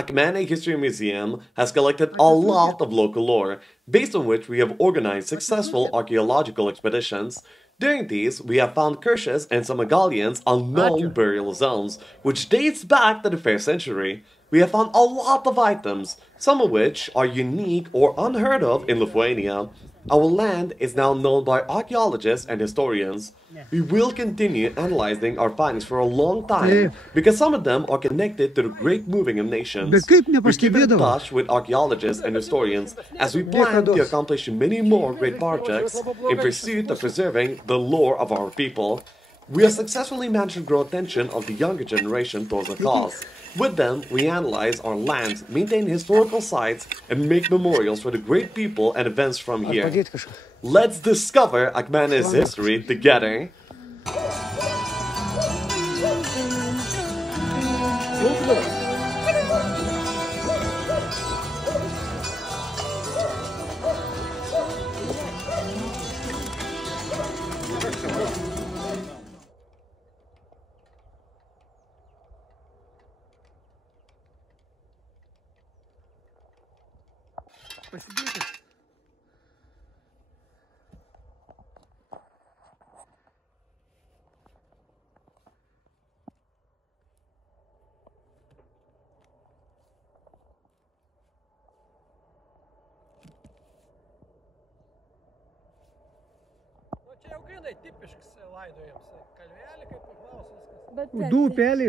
Akmenė History Museum has collected a lot of local lore, based on which we have organized successful archaeological expeditions. During these, we have found Kirches and some Megalians unknown burial zones, which dates back to the 1st century. We have found a lot of items, some of which are unique or unheard of in Lithuania. Our land is now known by archaeologists and historians. We will continue analyzing our findings for a long time, because some of them are connected to the great moving of nations. We keep in touch with archaeologists and historians as we plan to accomplish many more great projects in pursuit of preserving the lore of our people. We have successfully managed to grow attention of the younger generation towards the cause. With them, we analyze our lands, maintain historical sites, and make memorials for the great people and events from here. Let's discover Akmenė's history together. Посидите. Nu čia jau grinai tipiškas laidojams. Kalvelė kaip priklauso viskas.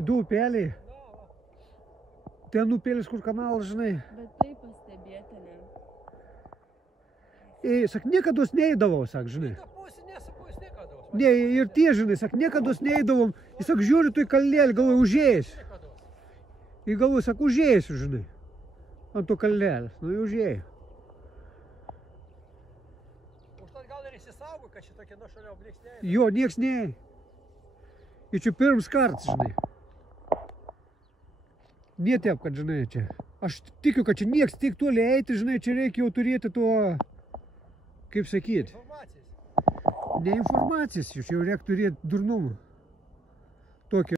Du upeliai. Ten upelis, kur kanalas, žinai. Bet tai pastebėti, ne? Sak, niekados neįdavom, sak, žinai. Nesapus niekados. Ne, ir tie, žinai, sak, niekados neįdavom. Jis, sak, žiūri tu į kalnelį, galvoju, užėjęs. Ir galvoju, sak, užėjęs, žinai. Ant to kalnelės, nu, užėjai. Užtat gal ir įsisaugo, kad šitokie nuošalio bliksniai. Jo, nieks neįė. Ir čia pirms kartas, žinai. Netep, kad, žinai, čia. Aš tikiu, kad čia nieks tik toli eiti, žinai, čia reikia jau turėti to, kaip sakyti. Informacijas. Ne informacijas, čia jau reikia turėti durnumą. Tokį.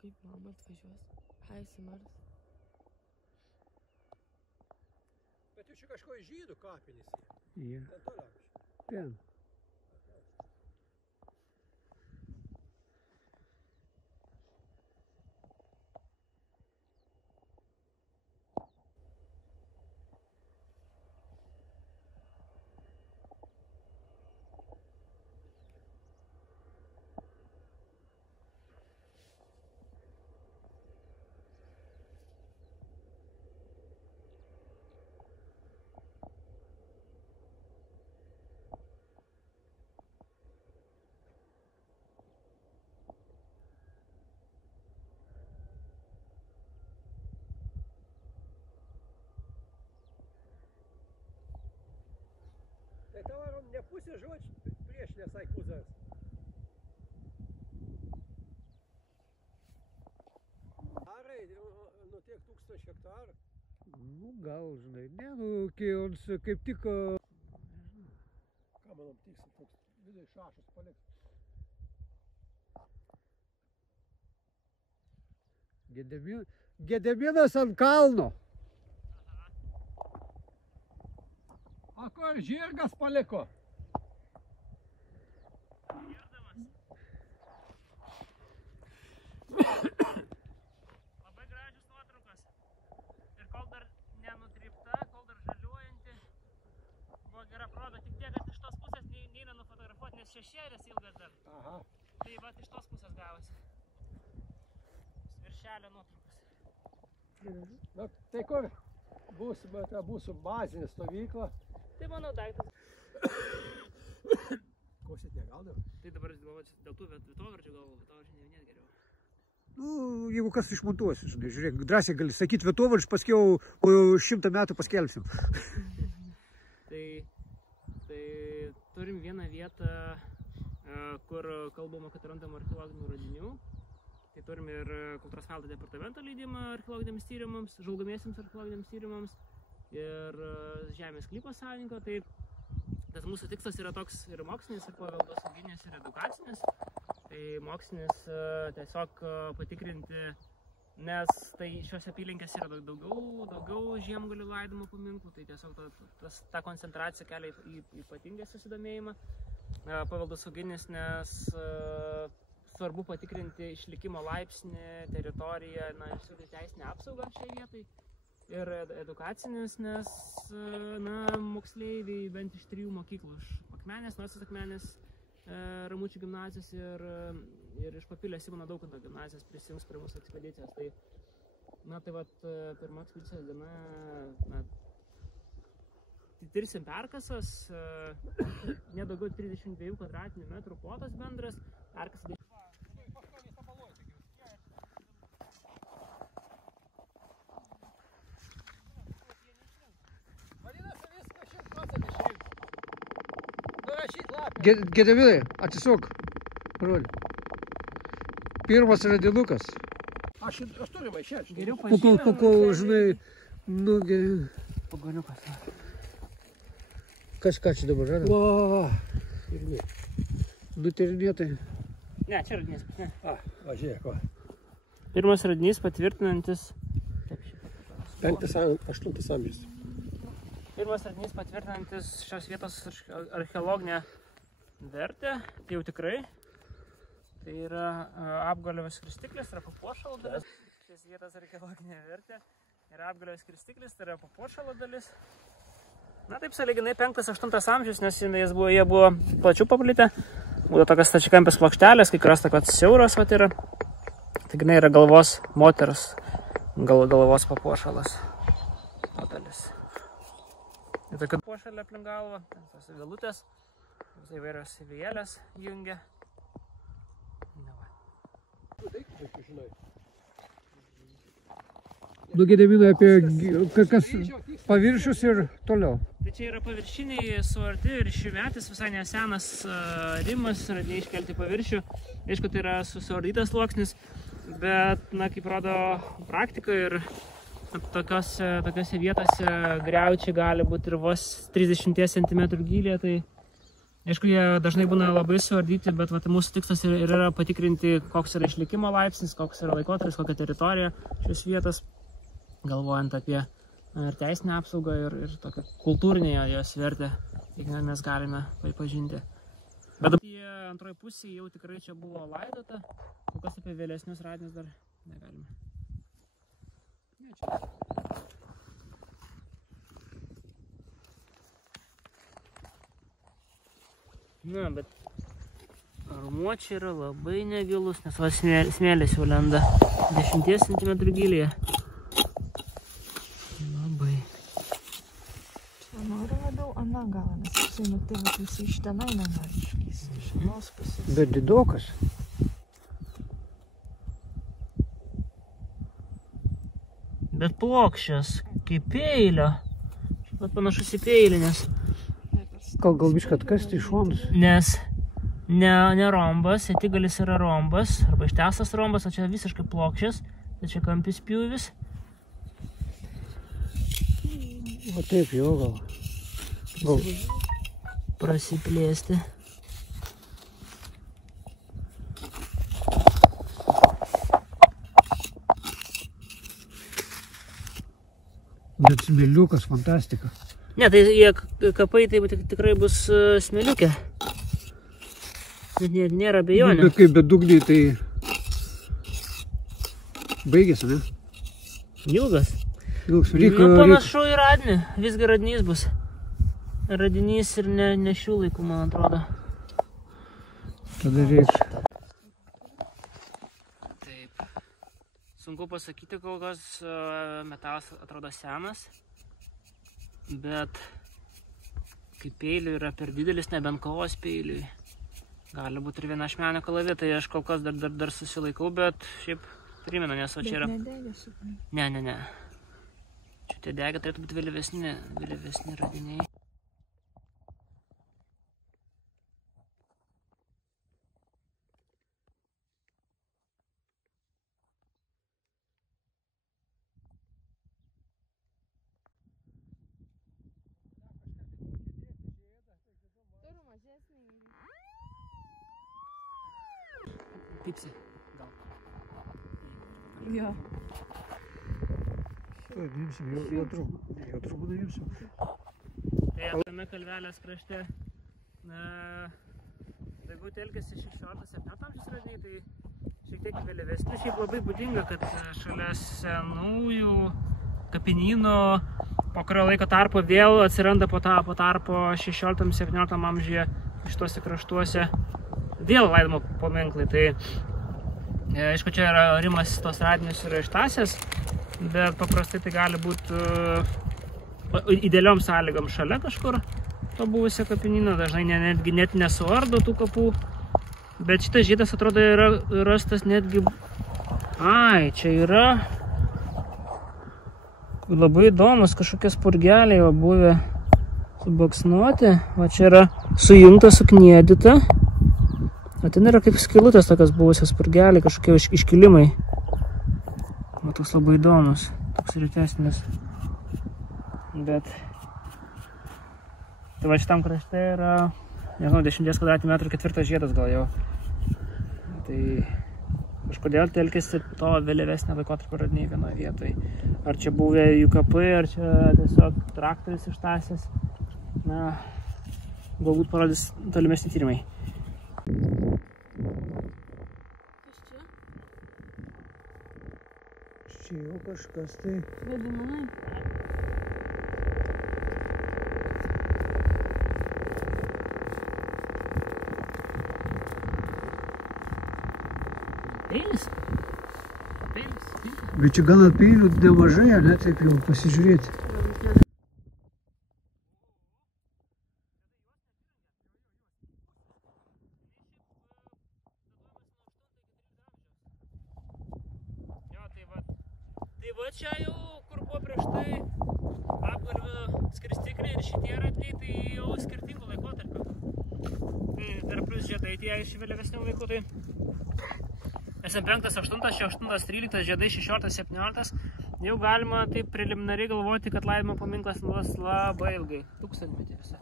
Kaip mama atvažiuos? Aisimars. Bet jau čia kažko žydų kapinės. Jie. Ten toliau. Ten. Tai tavo ne pusė žodžių prieš nesai kuzas. Arai, nu tiek 1000 hektarų. Nu, gal, žinai. Ne, nu, kaip tik... Ką manom tiksim, toks vidai šašus paliks. Gediminas ant kalno. A kur žirgas paliko? Labai gražios nuotraukos. Ir kol dar nenutrypta, kol dar žaliuojanti, buvo gera proga. Tik tiek, kad iš tos pusės neina nufotografuoti, nes šešėlis ilgas dar. Aha. Tai va, iš tos pusės gavosi. Viršelio nuotraukos. Na, tai kur būsų bazinė stovykla. Tai mano daiktas. Kosit negaudavo? Tai dabar dėl tų vietovardžių gal vietovardžių nevinėt geriau. Nu, jeigu kas išmontuosi, žinai, žiūrėk, drąsiai gali sakyti vietovardžių, paskiau 100 metų paskelbsim. Tai turim vieną vietą, kur kalbama, kad randam archeologinių radinių. Tai turime ir kultūros paveldo departamento leidimą archeologiniams tyrimams, žvalgomiesiems archeologiniams tyrimams ir žemės sklypo savininko. Tai tas mūsų tikslas yra toks ir mokslinis, ir paveldosauginis, ir edukacinis. Tai mokslinis tiesiog patikrinti, nes tai šios apylinkės yra daugiau žiemgalių laidojimo paminklų, tai tiesiog ta koncentracija kelia ypatingą susidomėjimą. Paveldosauginis, nes svarbu patikrinti išlikimo laipsnį, teritoriją, ir siūlyti teisinę apsaugą šiai vietai. Ir edukacinis, nes moksleiviai bent iš 3 mokyklų, iš Akmenės, Naujosios Akmenės, Ramučių gimnazijos ir iš Papilės Simono Daukanto gimnazijos prisijungs prie mūsų ekspedicijos. Tai vat pirma ekspedicijos diena, tirsim perkasas, nedaugiau 32 kvadratinių metrų plotas bendras, perkasas. Gedeminai, atsisuk. Pirmas radinukas. Aš turiu maišelį. Geriau Kol žinai, Pagaliukas. kažką čia dabar žada. Nutyrinėtai. Ne, čia radinys. Ne. Žiūrėk, va. Pirmas radinys patvirtinantis. 5-8 amžius. Pirmas radinys patvirtinantis šios vietos archeologinę vertę, tai jau tikrai. Tai yra apgalvės kristiklis, tai yra papuošalo dalis. Šios vietos archeologinė vertė yra apgalvės kristiklis, tai yra papuošalo dalis. Taip sąlyginai 5-8 amžius, nes jie buvo plačiau paplitę. Būtų tokios stačiakampės plokštelės, kai kurios tokios siauros yra. Taigi yra galvos moters, galvos papuošalas. Dalis. Ir tokia papuošalė aplink galvą, tos vilutės, įvairios vėlės jungia. Gedeminai apie kas paviršius ir toliau. Tai čia yra paviršiniai suarti ir šiųmetis visai nesenas rimas, radiniai iškelti paviršių. Aišku, tai yra susiardytas sluoksnis, bet, kaip rodo praktika ir tokiose vietose griaučiai gali būti ir vos 30 cm gylyje. Tai, aišku, jie dažnai būna labai suardyti, bet mūsų tikslas yra patikrinti, koks yra išlikimo laipsnis, koks yra laikotarpis, kokia teritorija šios vietos, galvojant apie ir teisinę apsaugą ir tokią kultūrinę jos vertę, kiek mes galime pažinti. Bet antroji pusė jau tikrai čia buvo laidota, kol kas apie vėlesnius radinius dar negalime. Bet armuo čia yra labai negilus, nes smėlis jau lenda 10 cm gylyje. Labai. Čia noriu labiau aną galą, nes jisai tai visi iš tenai nenori išlys. Iš anos pusės. Bet didokas. Bet plokščias, kaip peilio. Bet panašus į peilį, nes... Gal bišką atkasti iš šonus? Nes ne rombas, etigalis yra rombas, arba ištęstas rombas, o čia visiškai plokščias, tai čia kampis pjūvis. O taip jau gal. Prasiplėsti. Bet smėliukas, fantastika. Ne, tai jie kapai tai tikrai bus smėliukė. Nėra abejonių. Bet kaip bedugniai tai baigėsi, ne? Ilgas. Reikia... Panašu į radinį. Visgi radinys bus. Radinys ir ne šių laikų, man atrodo. Tada reikia. Taip. Sunku pasakyti, kol kas metalas atrodo senas. Bet kaip peiliui yra per didelis, nebent kovos peiliui. Gali būti ir viena ašmenio kalavė, tai aš kol kas dar susilaikau, bet šiaip primenu, nes o čia yra... Bet nedegė su tai. Ne. Čia tie degė turėtų būti vėlyvesni radiniai. Pipsi. Gal. Jo. Nuimsim, jo trūkų nuimsim. Tai tame kalvelės krašte daugiau telkėsi 16-17 amžiaus radiniai, tai šiek tiek vėlyvesni. Šiaip labai būdinga, kad šalia senųjų kapinynų po kurio laiko tarpo vėl atsiranda po tarpo 16-17 amžiuje šituose kraštuose vėl laidojimo paminklai. Tai aišku, čia yra Rimas tos radinius yra ištasęs, bet paprastai tai gali būti idealiom sąlygom šalia kažkur to buvusio kapinyno, dažnai netgi net nesuardo tų kapų, bet šitas žiedas atrodo yra rastas netgi, čia yra labai įdomus kažkokie spurgeliai buvę subaksnuoti, va čia yra sujungta, sukniedyta, o ten yra kaip skylutės tokios buvusios spurgeliai, kažkokie iškilimai. O toks labai įdomus, toks rytesnis. Bet tai va šitam krašte yra, nežinau, 10 kvadratinių metrų ketvirtas žiedas gal jau. Tai kažkodėl telkėsi to vėlyvesnio laikotarpio radiniai vienoje vietoje. Ar čia buvę jų kapai, ar čia tiesiog traktorius ištasęs. Na, galbūt parodys tolimesni tyrimai. Kas čia? Čia jau kažkas tai. Vedinai. Peilis? Bet čia gal peilių nemažai, ne, taip jau pasižiūrėti. Tai va čia jau, kur buvo prieš tai apgalvių skristikliai ir šitie radiniai, tai jau skirtingų laikotarpių. Tai dar plus žiedai tie iš vėlyvesnių laikų, tai SM5, 8, 8, 13, žiedai 16, 17. Jau galima taip preliminariai galvoti, kad laidojimo paminklas nuos labai ilgai, 1000-metis.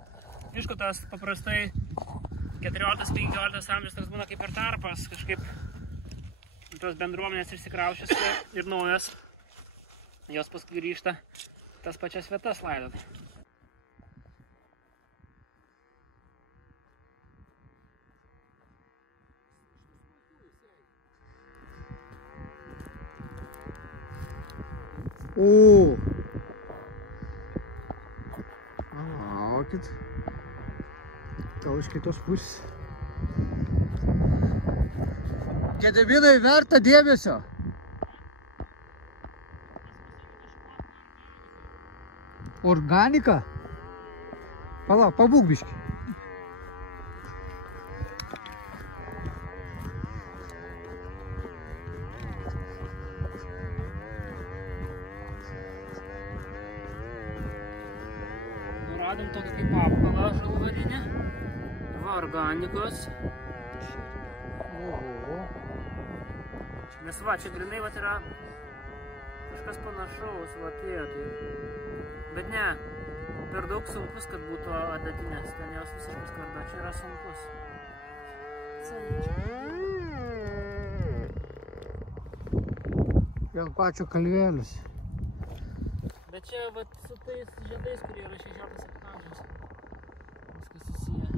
Aišku, tas paprastai 14-15 amžius toks būna kaip ir tarpas, kažkaip tos bendruomenės išsikraušiusi ir naujas, jos paskui grįžta tas pačias vietas laidoti. O! Laukit. Gal iš kitos pusės. Gedebinai, verta dėmesio. Organika? Palauk, pabūk biškį. Radom tokį kaip apkalą žalvarinę, organikos. Oho. Nes va, čia grinai vat yra kažkas panašaus, va tai. Bet ne, per daug sunkus, kad būtų adatinės, ten jos visiškai skarda, čia yra sunkus. Vėl pačio kalvėlis. Bet čia vat su tais žiedais, kurie yra 16-17 amžiaus. Viskas susiję.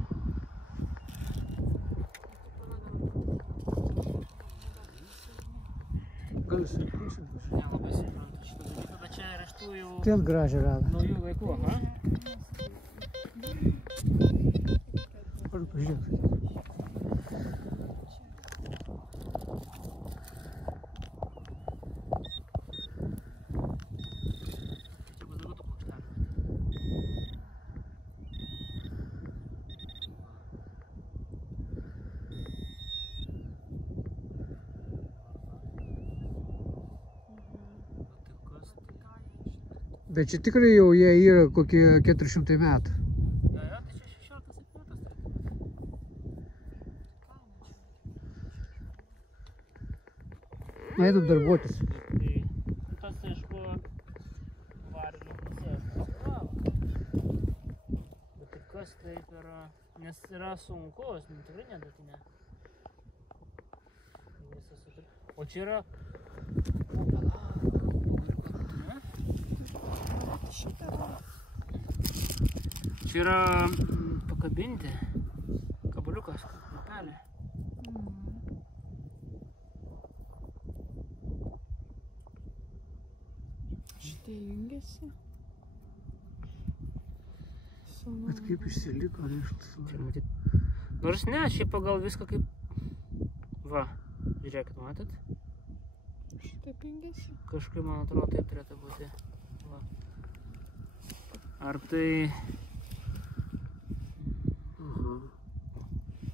Gal sunkus. Nelabai suprantu šitą dalyką, bet čia yra iš tų jau Vėl gražią rado. naujų laikų, aha. Pažiūrėk. Čia bus daugiau tų plokštelių. Bet čia tikrai jau jie yra kokie 400 metų. Jo, tai čia 16-17 turėtų. Einam darbuotis. Tai tas, aišku, varinių pusės. Bet tai kas taip yra, nes yra sunkus, tikrai nedatinė. O čia yra... Čia yra pakabinti kabaliukas, lapelė. Šitai jungiasi. Bet kaip išsiliko rištas. Čia matyt. Nors ne, šiaip pagal viską kaip... Va, žiūrėkit, matot? Šitaip jungiasi. Kažkaip, man atrodo, taip turėtų būti. Va. Ar tai...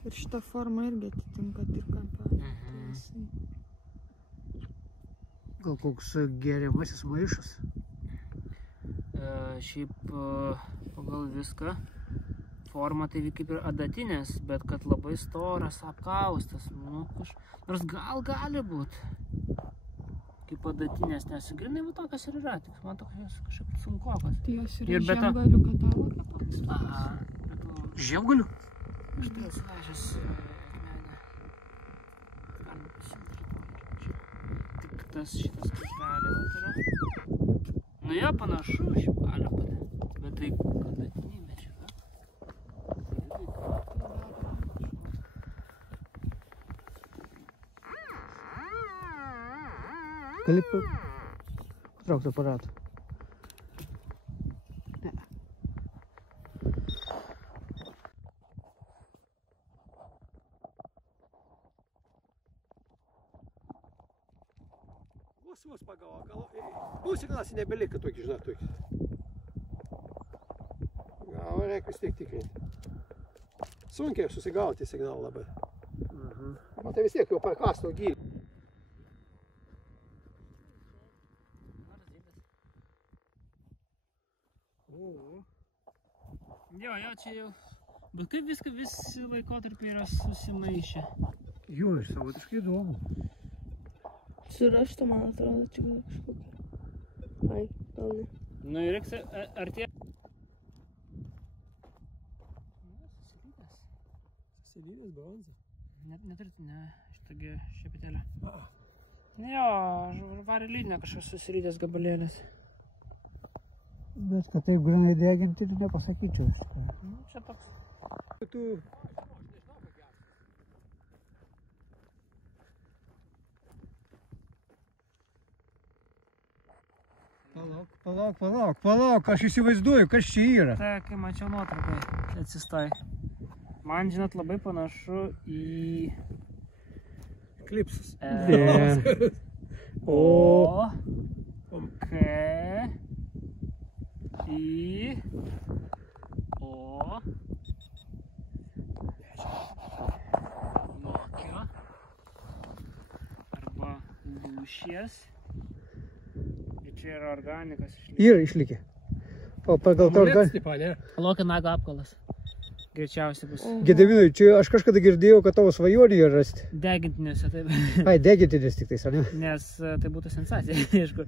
Ir šita forma irgi atitinka trikampelį. Tai jisai... Gal koks geriamasis maišas? Šiaip pagal viską forma tai kaip ir adatinės, bet kad labai storas, apkaustas, nu nors gal gali būt kaip adatinės, nes grinai va tokios ir yra, tik man tokios kažkaip sunkokas. Tai jos Ir yra be to- žiemgalių katalogė pats. Aha, Žiemgalių? aš tai atsivežęs akmenę. Tik tas šitas kas gali vat yra. Nu jo, panašu, šiaip gali būti, bet tai adatinė medžiaga. Gali patraukti aparatą. Ne. Vos pagavo, gal... Būsignalas nebelika tokį, žinot, tokį. Gal reikia vis tiek tikrinti. Sunkiai susigauti signalą labai. O tai vis tiek jau parkasto gylį. Jo, čia jau. Bet kaip viską visi laikotarpiai yra susimaišę. Jo, ir savotiškai įdomu. Surašta, man atrodo, čia gal kažkokia. Ai, gal ne. Nu ir reiks artėja. Susilydęs bronzą. Neturite, ne, šitagi šepitelė. Jo, varė lydinė kažkas susirydęs gabalėlis. Bet kad taip grinai deginti, tai nepasakyčiau. Nu, čia toks. Tu... Palauk, aš įsivaizduoju, kas čia yra. Tai, kai mačiau nuotraukai, čia atsistai. Man, žinot, labai panašu į... Klipsus. O, K, I, O, Lokio, arba lūšies. Ir čia yra organikas išlikęs. Yra išlikę. O pagal tą Amuletas, tipo, ne? Lokio nago apkalas. Greičiausiai bus. Gediminai, čia aš kažkada girdėjau, kad tavo svajonė yra rasti. Degintinėse, taip. Ai, degintinės tik tais, ar ne? Nes tai būtų sensacija, aišku.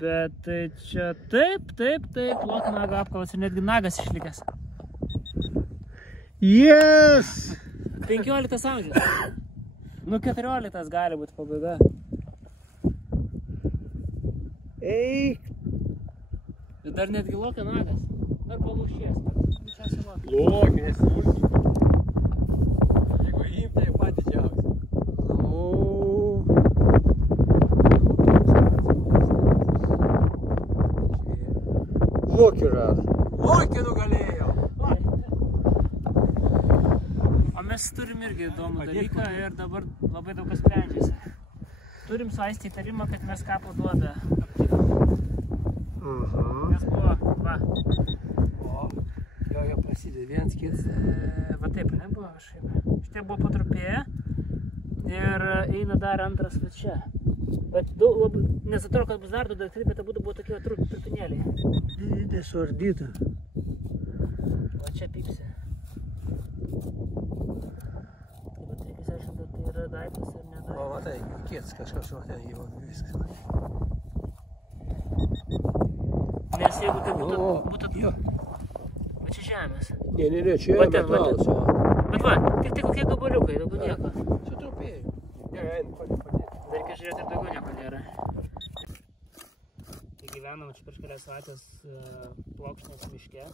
Bet tai čia taip, lokio nago apkalas ir netgi nagas išlikęs. Yes! 15 amžius. Nu 14 gali būti pabaiga. Eik! Bet dar netgi lokio nagas. Arba lūšies. Lokį, nes smulkiai. Jeigu įim, tai patys džiausia. Lokį rado. Lokį nugalėjo! O mes turim irgi įdomų dalyką ir dabar labai daug kas sprendžiasi. Turim su Aisti įtarimą, kad mes kapo duoda aptikom. Nes buvo, va. Jo prasidė vienas kitas. Va taip, nebuvo kažkaip. Šitie buvo patrupėję ir eina dar antras va čia. Bet nes atrodo, kad bus dar du, bet tai būtų buvo tokie trupinėliai. Nesuardyta. Va čia pypsi. Tai va tai kas aišku, bet tai yra daiktas ir ne O, daiktas. matai, kietas kažkas, o ten jau viskas. Nes jeigu tai būtų... Jo. Va čia žemės. Ne, čia Va ten, metalas. Bet va, tik kokie gabaliukai, daugiau nieko. Čia trupėjai. Ne, eina, padėti. Dar reikia žiūrėti, ir daugiau nieko nėra. Tai gyvenam čia prieš kelias savaitės Plokšnės miške.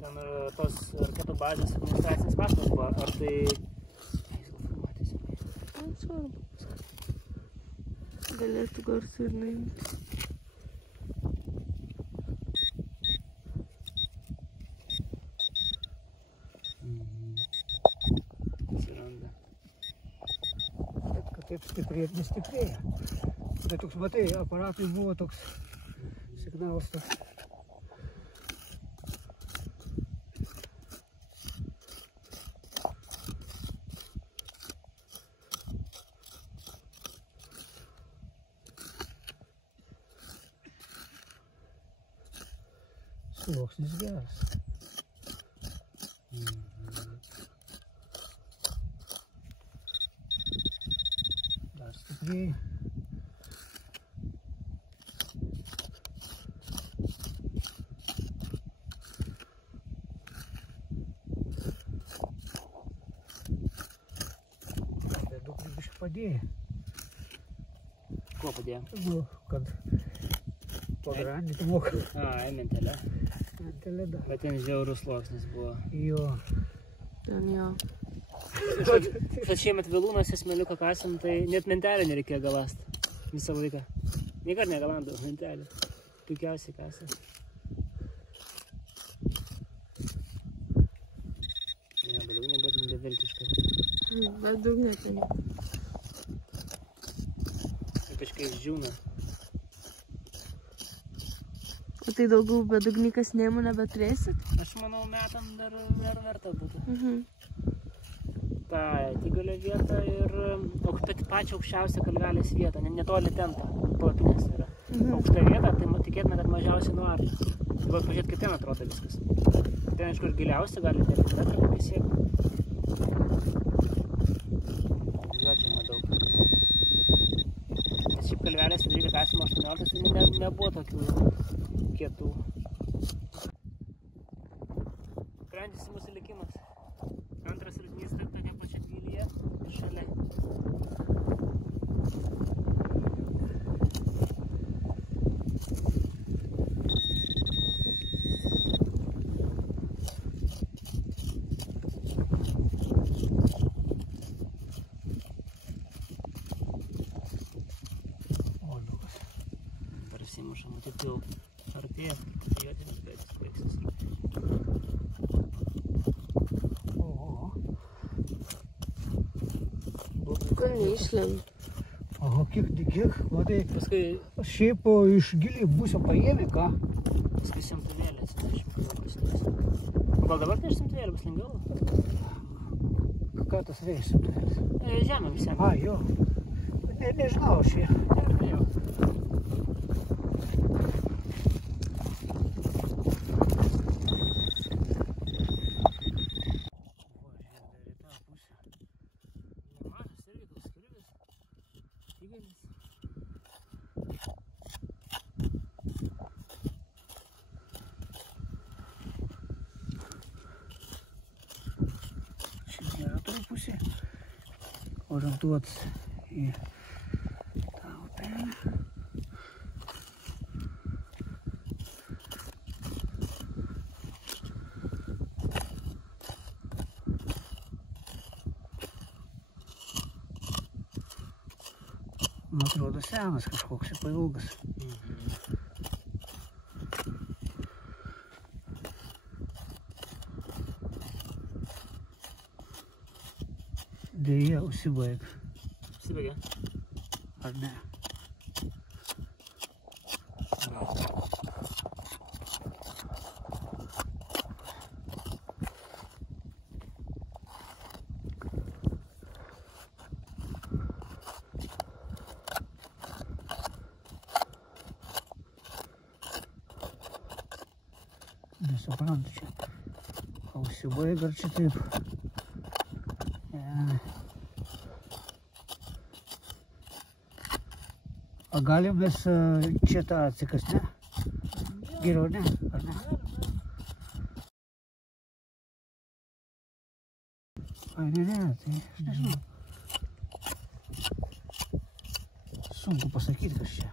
Ten tos raketų bazės administracinės pastatas buvo. Ar tai... Svarbu. Galėtų garsų ir nuimti. Atsiranda. Bet kad taip stiprėt nestiprėja. Bet toks, matai, aparatai buvo toks signalas toks. Sluoksnis geras. Dar stipriai. Bet daug biškį padėjo. Kuo padėjo? Nu, kad pagrandyti moka. Mentelė. Mentelė da. Bet ten žiaurus sluoksnis buvo. Jo. Ten jo. Kad šiemet vėlūnuose smėliuką kasėm, tai net mentelę nereikėjo galast. Visą laiką. Niekart negalandau mentelę. Puikiausiai kasė. Ne, bet daugiau nebūtum beviltiškai. Bet daug netani. Ypač kai išdžiūna. O tai daugiau bedugnikas nėmų nebeturėsit? Aš manau, metam dar verta būtų. Mhm. Ta Tygalio vieta ir pačią aukščiausią kalvelės vietą, netoli tento, palapinės yra. Aukšta vieta, tai tikėtina, kad mažiausiai nuo artų. Dabar pažiūrėt, kaip ten atrodo viskas. Ten, aišku, ir giliausia, gali ir metrą kokį siekti. Juodžiama daug. Nes šiaip kalvelės vidury kasimo 18, tai nebuvo tokių kietų. Sprendžiasi mūsų likimas. Antras rudnys tokia pačia gylyje ir šalia. Prasimuša, matyt, jau artėja, juodinis baigsis. Kur neišlėm. Aha, kiek, matai, Paskui šiaip iš giliai būsio paėmė, ką? paskui semtuvėlė atsinešim, kada prasidės. Gal dabar tai iš semtuvėlė bus lengviau? Ką tas vėjas semtuvėlis? Žemė visiem. A, jo. Nežinau, aš jį. Orientuotas į tą upelį. Man atrodo senas kažkoks ir pailgas. Deja, užsibaig. Užsibaigė? Ar ne? Nesuprantu čia. Užsibaig ar čia taip? A galim mes čia tą atsikas, ne? Geriau, ne? Ar ne? Ai, ne, tai aš nežinau. sunku pasakyti, kas čia.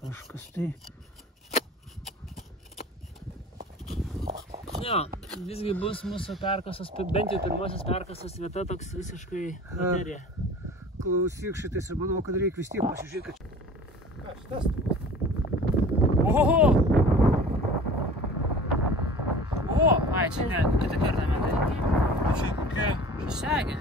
Kažkas tai. Jo, visgi bus mūsų perkasas, bent jau pirmosios perkasas vieta toks visiškai baterija. Klausyk šitais ir manau, kad reikia vis tiek pasižiūrėti, kad čia. Ką, šitas? Oho! O, ai, čia ne, kitą kartą metai. Čia kokia segė.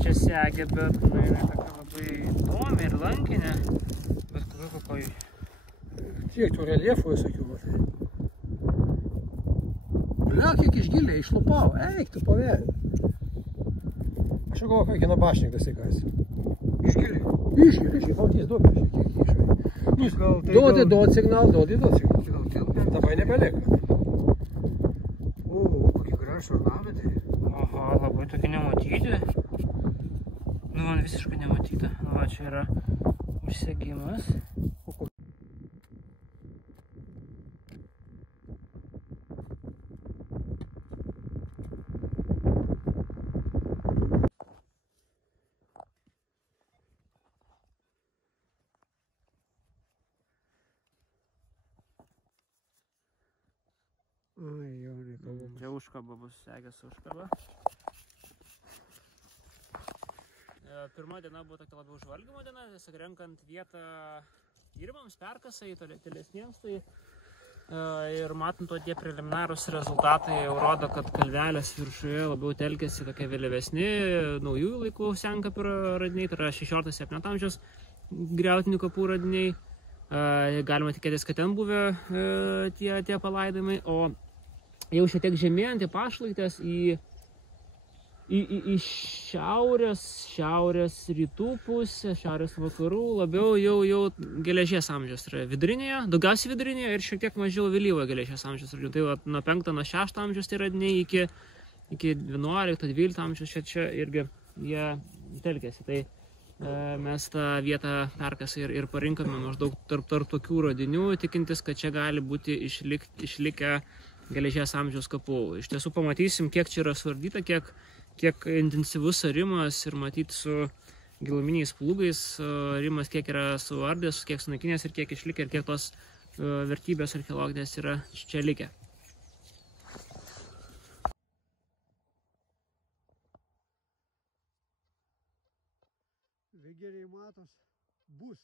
Čia segė, bet jinai tokia labai įdomi ir lankinė. Bet kokoj. Tiek tų reljefų visokių, matai. Blia, kiek išgiliai, išlupau. Eik, tu pavėjai. Aš jau galvoju, kad kino bašnik dasikasi. Išgiliai. Išgiliai, pamatys duok šiek tiek išvai. Duodi signal. Dabar nebelieka. O, kokie gražūs ornamentai. Aha, labai tokie nematyti. Nu, man visiškai nematyta. Nu, va, čia yra užsegimas. Ai, jau nekalbu. Čia užkaba bus segęs užkaba. Pirma diena buvo tokia labiau žvalgymo diena, tiesiog renkant vietą tyrimams, perkasai, tolesniems. Tai, ir matant to tie preliminarūs rezultatai jau rodo, kad kalvelės viršuje labiau telkėsi tokie vėlyvesni, naujųjų laikų senkapio radiniai, tai yra 16-17 amžiaus griautinių kapų radiniai. Galima tikėtis, kad ten buvę tie palaidojimai, o jau šiek tiek žemėjant į pašlaitės į šiaurės rytų pusę, šiaurės vakarų, labiau jau geležies amžiaus, tai yra vidurinėje, daugiausiai vidurinėje ir šiek tiek mažiau vėlyvo geležies amžiaus radinių. Tai nuo 5 nuo 6 amžiaus tai radiniai iki 11-12 amžiaus čia irgi jie telkėsi. Tai mes tą vietą perkasą ir parinkome maždaug tarp tokių radinių, tikintis, kad čia gali būti išlikę geležies amžiaus kapų. Iš tiesų pamatysim, kiek čia yra suardyta, kiek intensyvus arimas ir matyti su giluminiais plūgais arimas, kiek yra suardęs, kiek sunaikinęs ir kiek išlikę ir kiek tos vertybės archeologinės yra čia likę. Vėgėliai matos, bus.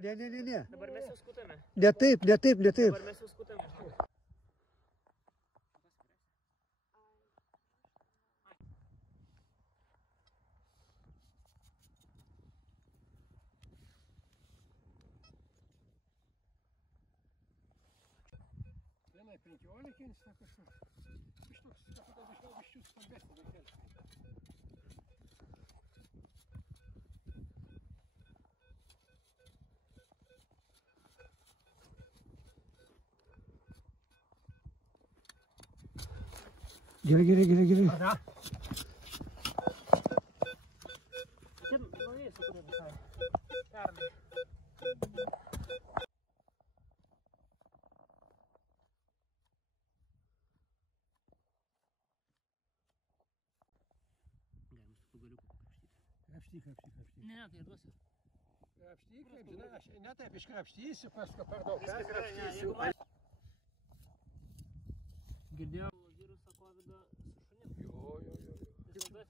Ne. Dabar mes jau skutame. Ne taip. Dabar mes jau skutame. Vienai 15, kažkas. Biščius stambesnį daiktelį. Gerai. Ada? Ten naujai sukūrė visai. Pernai. Krapštyk. Ne, tai duosiu. Krapštyk, kaip žinai, aš ne taip iškrapštysiu, paskui per daug Viskas perkrapštysiu. Girdėjau virusą COVID su šunim.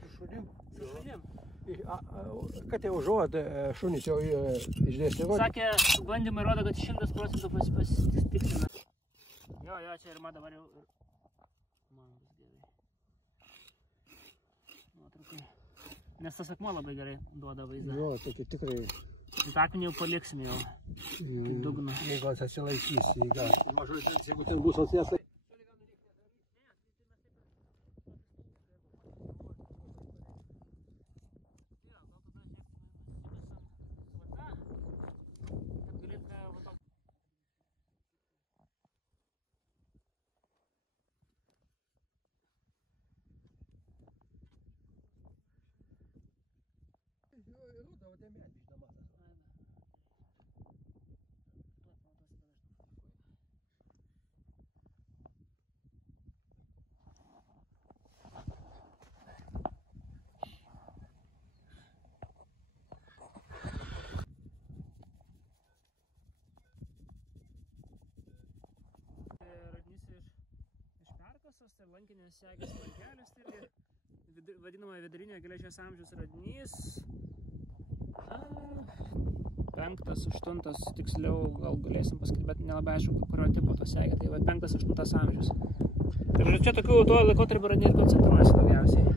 Su šunim? Su šunim. Kad jau užuod šunys jau išdėstė rodį? Sakė, bandymai rodo, kad 100% pasitiksina. Jo, čia ir man dabar jau... Man bus gerai. Nuotraukai. Nes tas akmuo labai gerai duoda vaizdą. Jo, tokį tikrai. Tai akmenį jau paliksime jau. Dugną. Jeigu atsilaikys, jeigu ten bus atsiesai. Čia lankinės segės lankelis, tai irgi vadinama vidurinio geležies amžiaus radinys. 5, 8, tiksliau gal galėsim pasakyti, bet nelabai aišku, kurio tipo to segė, tai 5, 8 amžius. Tai žodžiu, čia tokių tuo laikotarpiu radiniai koncentruojasi daugiausiai.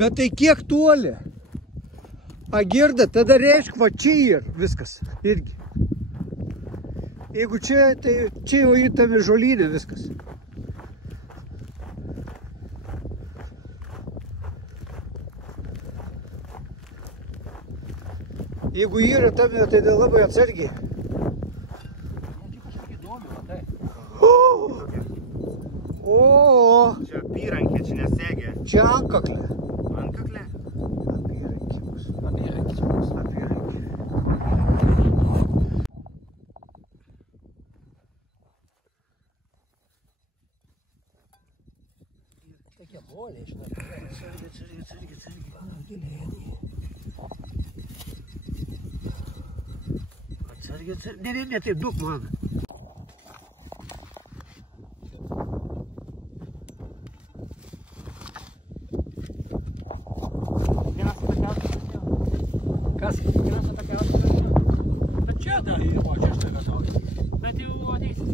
Bet tai kiek toli? A girda, tada reiškia, va čia ir viskas irgi. Jeigu čia, tai čia jau į tame žolynė viskas. Jeigu yra tame, tai labai atsargiai. O, Čia apyrankė, čia nesegė. čia antkaklė. Antkaklė? Apyrankė bus. Apyrankė bus. Apyrankė. Tokie moliai, žinai. Atsargiai. Ne, taip daug man. Kas? Vienas atakiausias radinių. Bet čia dar yra, o čia štai vietoje. Bet jau ateisis.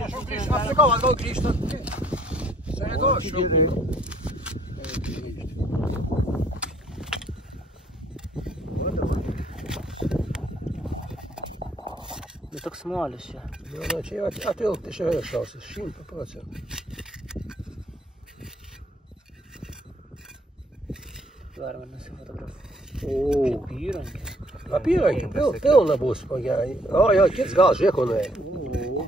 Aš jau grįžtu, aš sakau, atgal grįžtu. Sąjungo, aš jau būtų. Bet toks molis čia. Nu, čia jau atilgti, čia vėl šausis, 100%. Galima nusifotografuoti. O, Apyrankė. apyrankė, pilna bus, ko gerai. O, jo, kits gal, žiūrėk, ko nuėjo.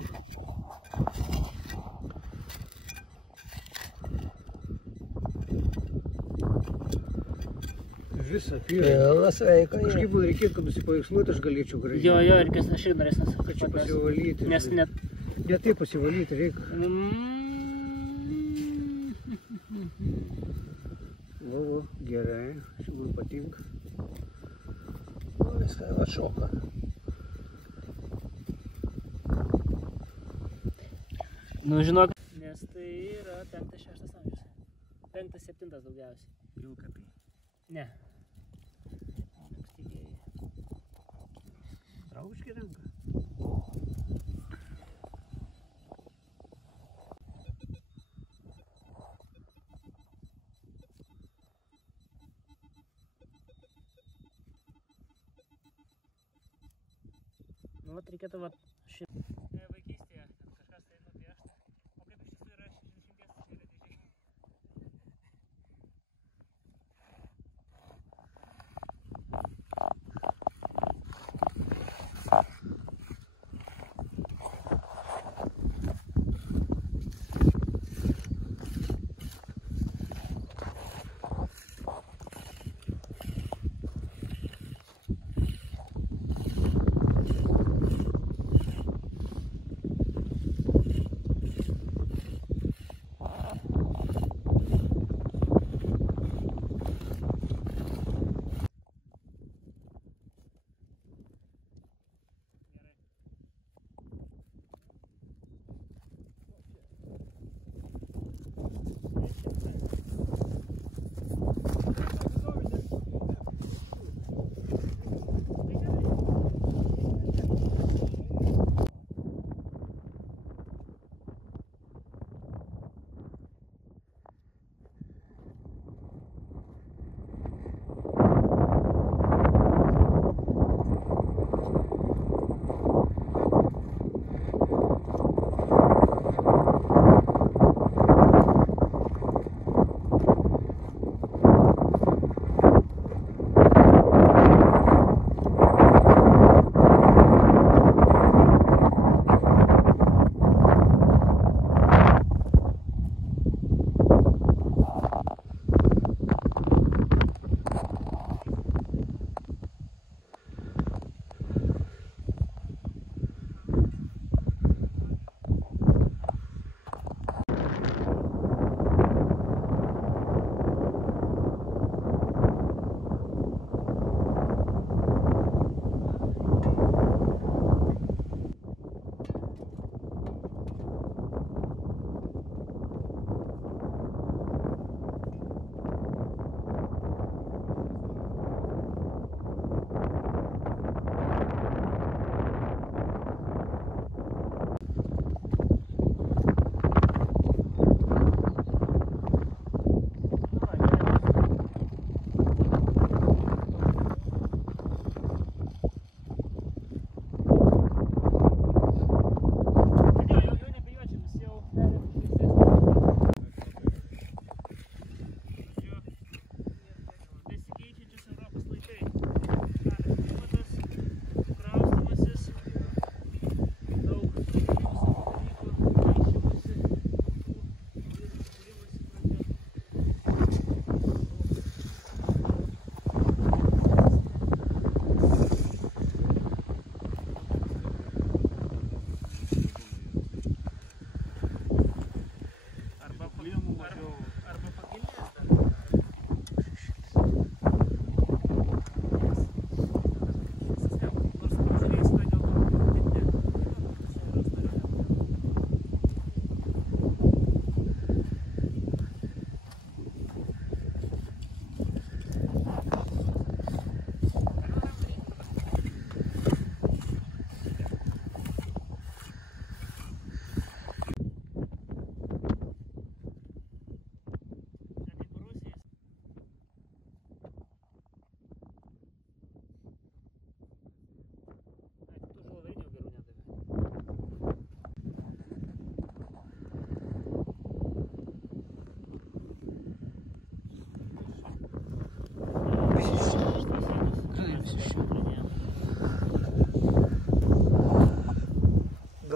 Visą apyrankė. Pilna sveika. Kažkaip man reikėtų, kad nusipaveiksluoti, aš galėčiau gražiai. Jo, ir kas aš ir norėsiu Kad čia pasivalyti. Nes net... Ne taip pasivalyti reikia. O, gerai. Čia man patinka. Viską jau atšoka. Nu, žinok. Nes tai yra 5-6 amžius. 5-7 daugiausiai. Pilkapiai. Ne. Ankstyvieji. Draugiškai renka. Nu, vat reikėtų vat šit. Vaikystėje kažkas tai nupiešta. O kaip iš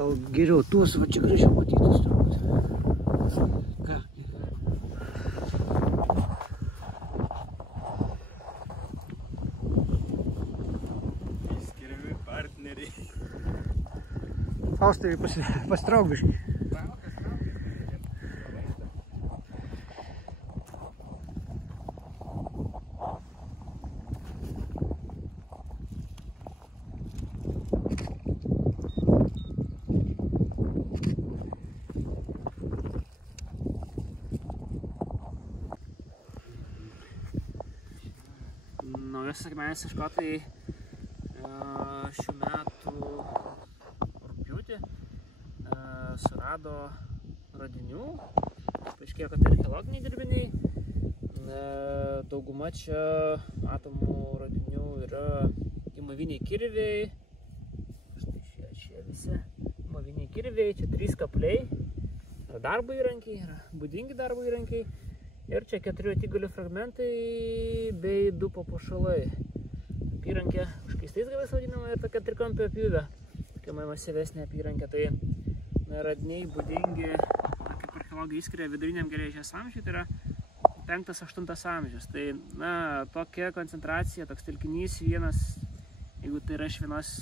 Gal geriau tuos va čia gražiau matytus turbūt. Ką? Skiriami partneriai. Faustai pasitrauk biškį. Naujasis akmenės ieškotojai šių metų rugpjūtį surado radinių. Paaiškėjo, kad tai archeologiniai dirbiniai. Dauguma čia matomų radinių yra įmoviniai kirviai. Štai šie visi įmoviniai kirviai, čia 3 kapliai. Yra darbo įrankiai, yra būdingi darbo įrankiai. Ir čia 4 atygalių fragmentai bei 2 papuošalai. Apyrankė užkeistais galais vadinama ir tokia trikampio apjūvė. Tokia masyvesnė apyrankė. Tai radiniai būdingi, kaip archeologai išskiria viduriniam geležies amžiui, tai yra 5-8 amžius. Tai tokia koncentracija, toks telkinys vienas, jeigu tai yra iš vienos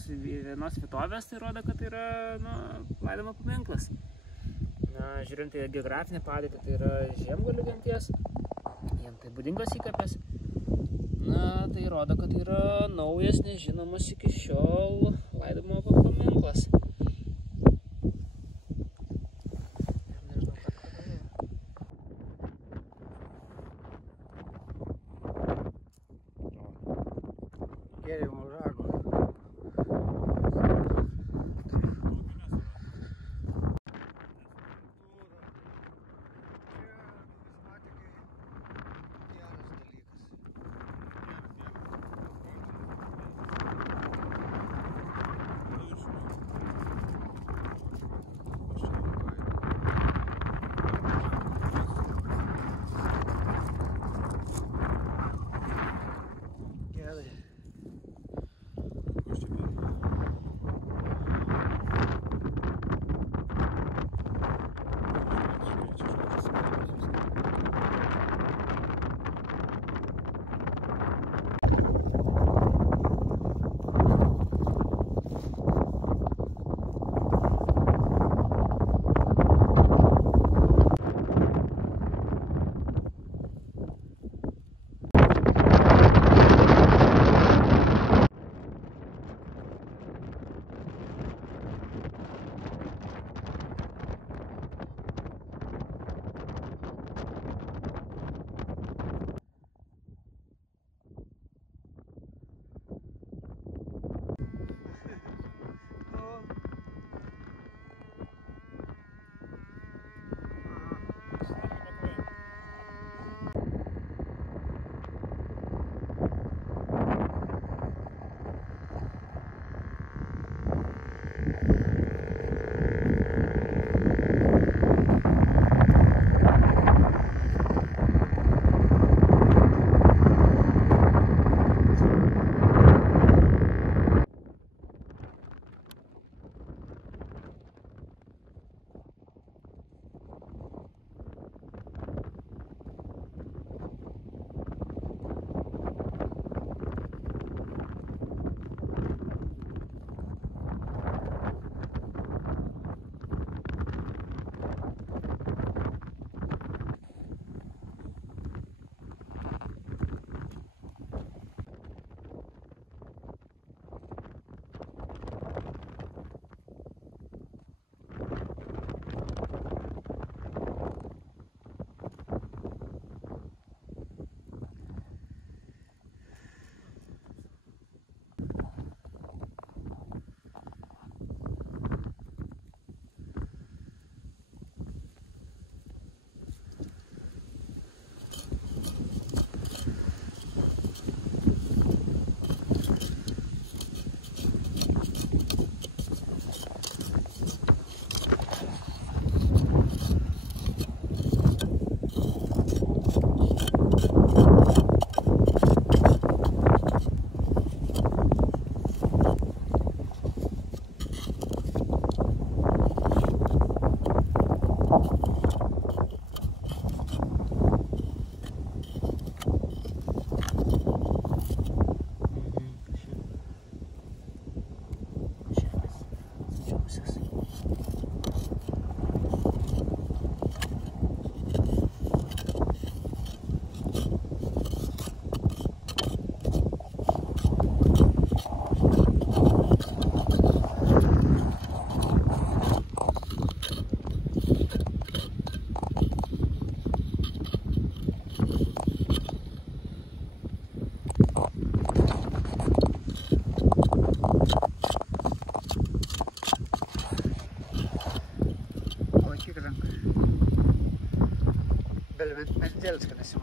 vietovės, tai rodo, kad tai yra laidojimo paminklas. Žiūrint į geografinę padėtį, tai yra Žiemgalių genties, jiem tai būdingos įkapės. Tai rodo, kad tai yra naujas, nežinomas iki šiol laidojimo paminklas. Gėrimo rago.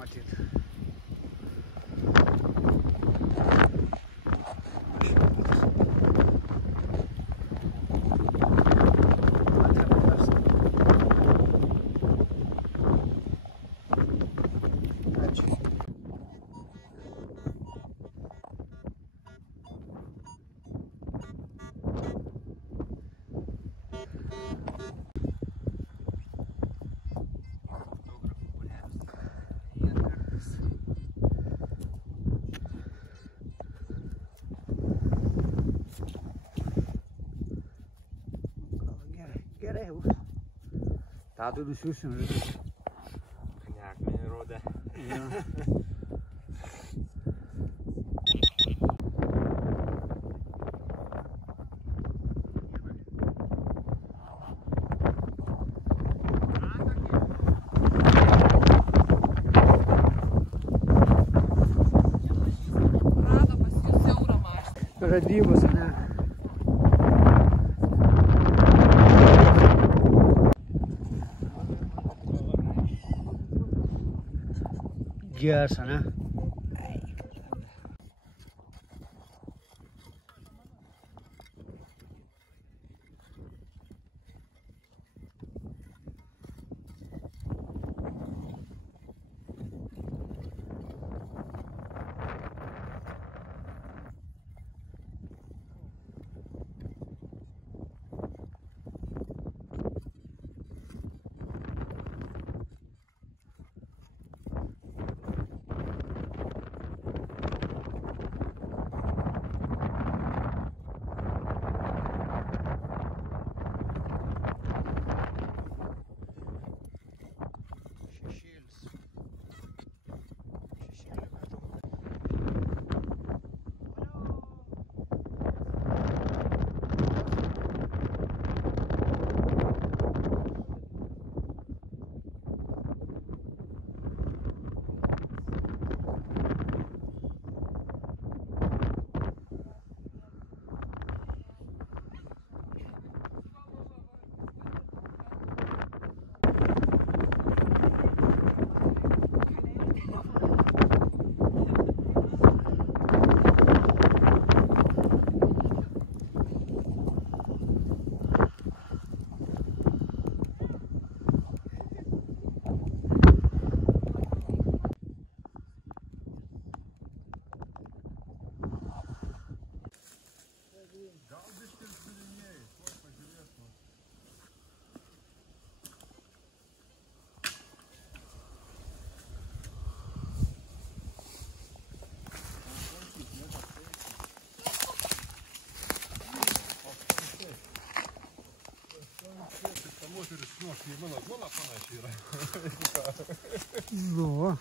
matyti. Gerai jau. Tadui nusiųsim. Akmenį rodė. Radybos, ne? Geras, ne? Mano žmona panašiai yra. Nu.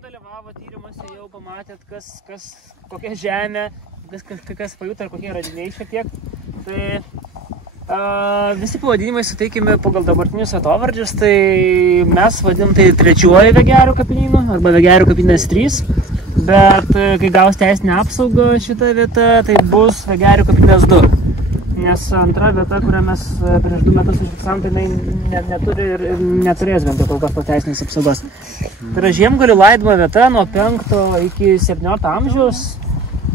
dalyvavo tyrimuose, jau pamatėt, kokia žemė, kas pajuto ir kokie radiniai šiek tiek. Tai visi pavadinimai suteikime pagal dabartinius vietovardžius, tai mes vadinam tai trečiuoju Vegerių kapinynu arba Vegerių kapinynas 3. bet kai gaus teisinę apsaugą šitą vietą, tai bus Vegerių kapinės 2. Nes antra vieta, kurią mes prieš 2 metus užfiksavom, tai neturi ir neturės bent kol kas teisinės apsaugos. Tai yra Žiemgalių laidojimo vieta nuo 5 iki 17 amžiaus.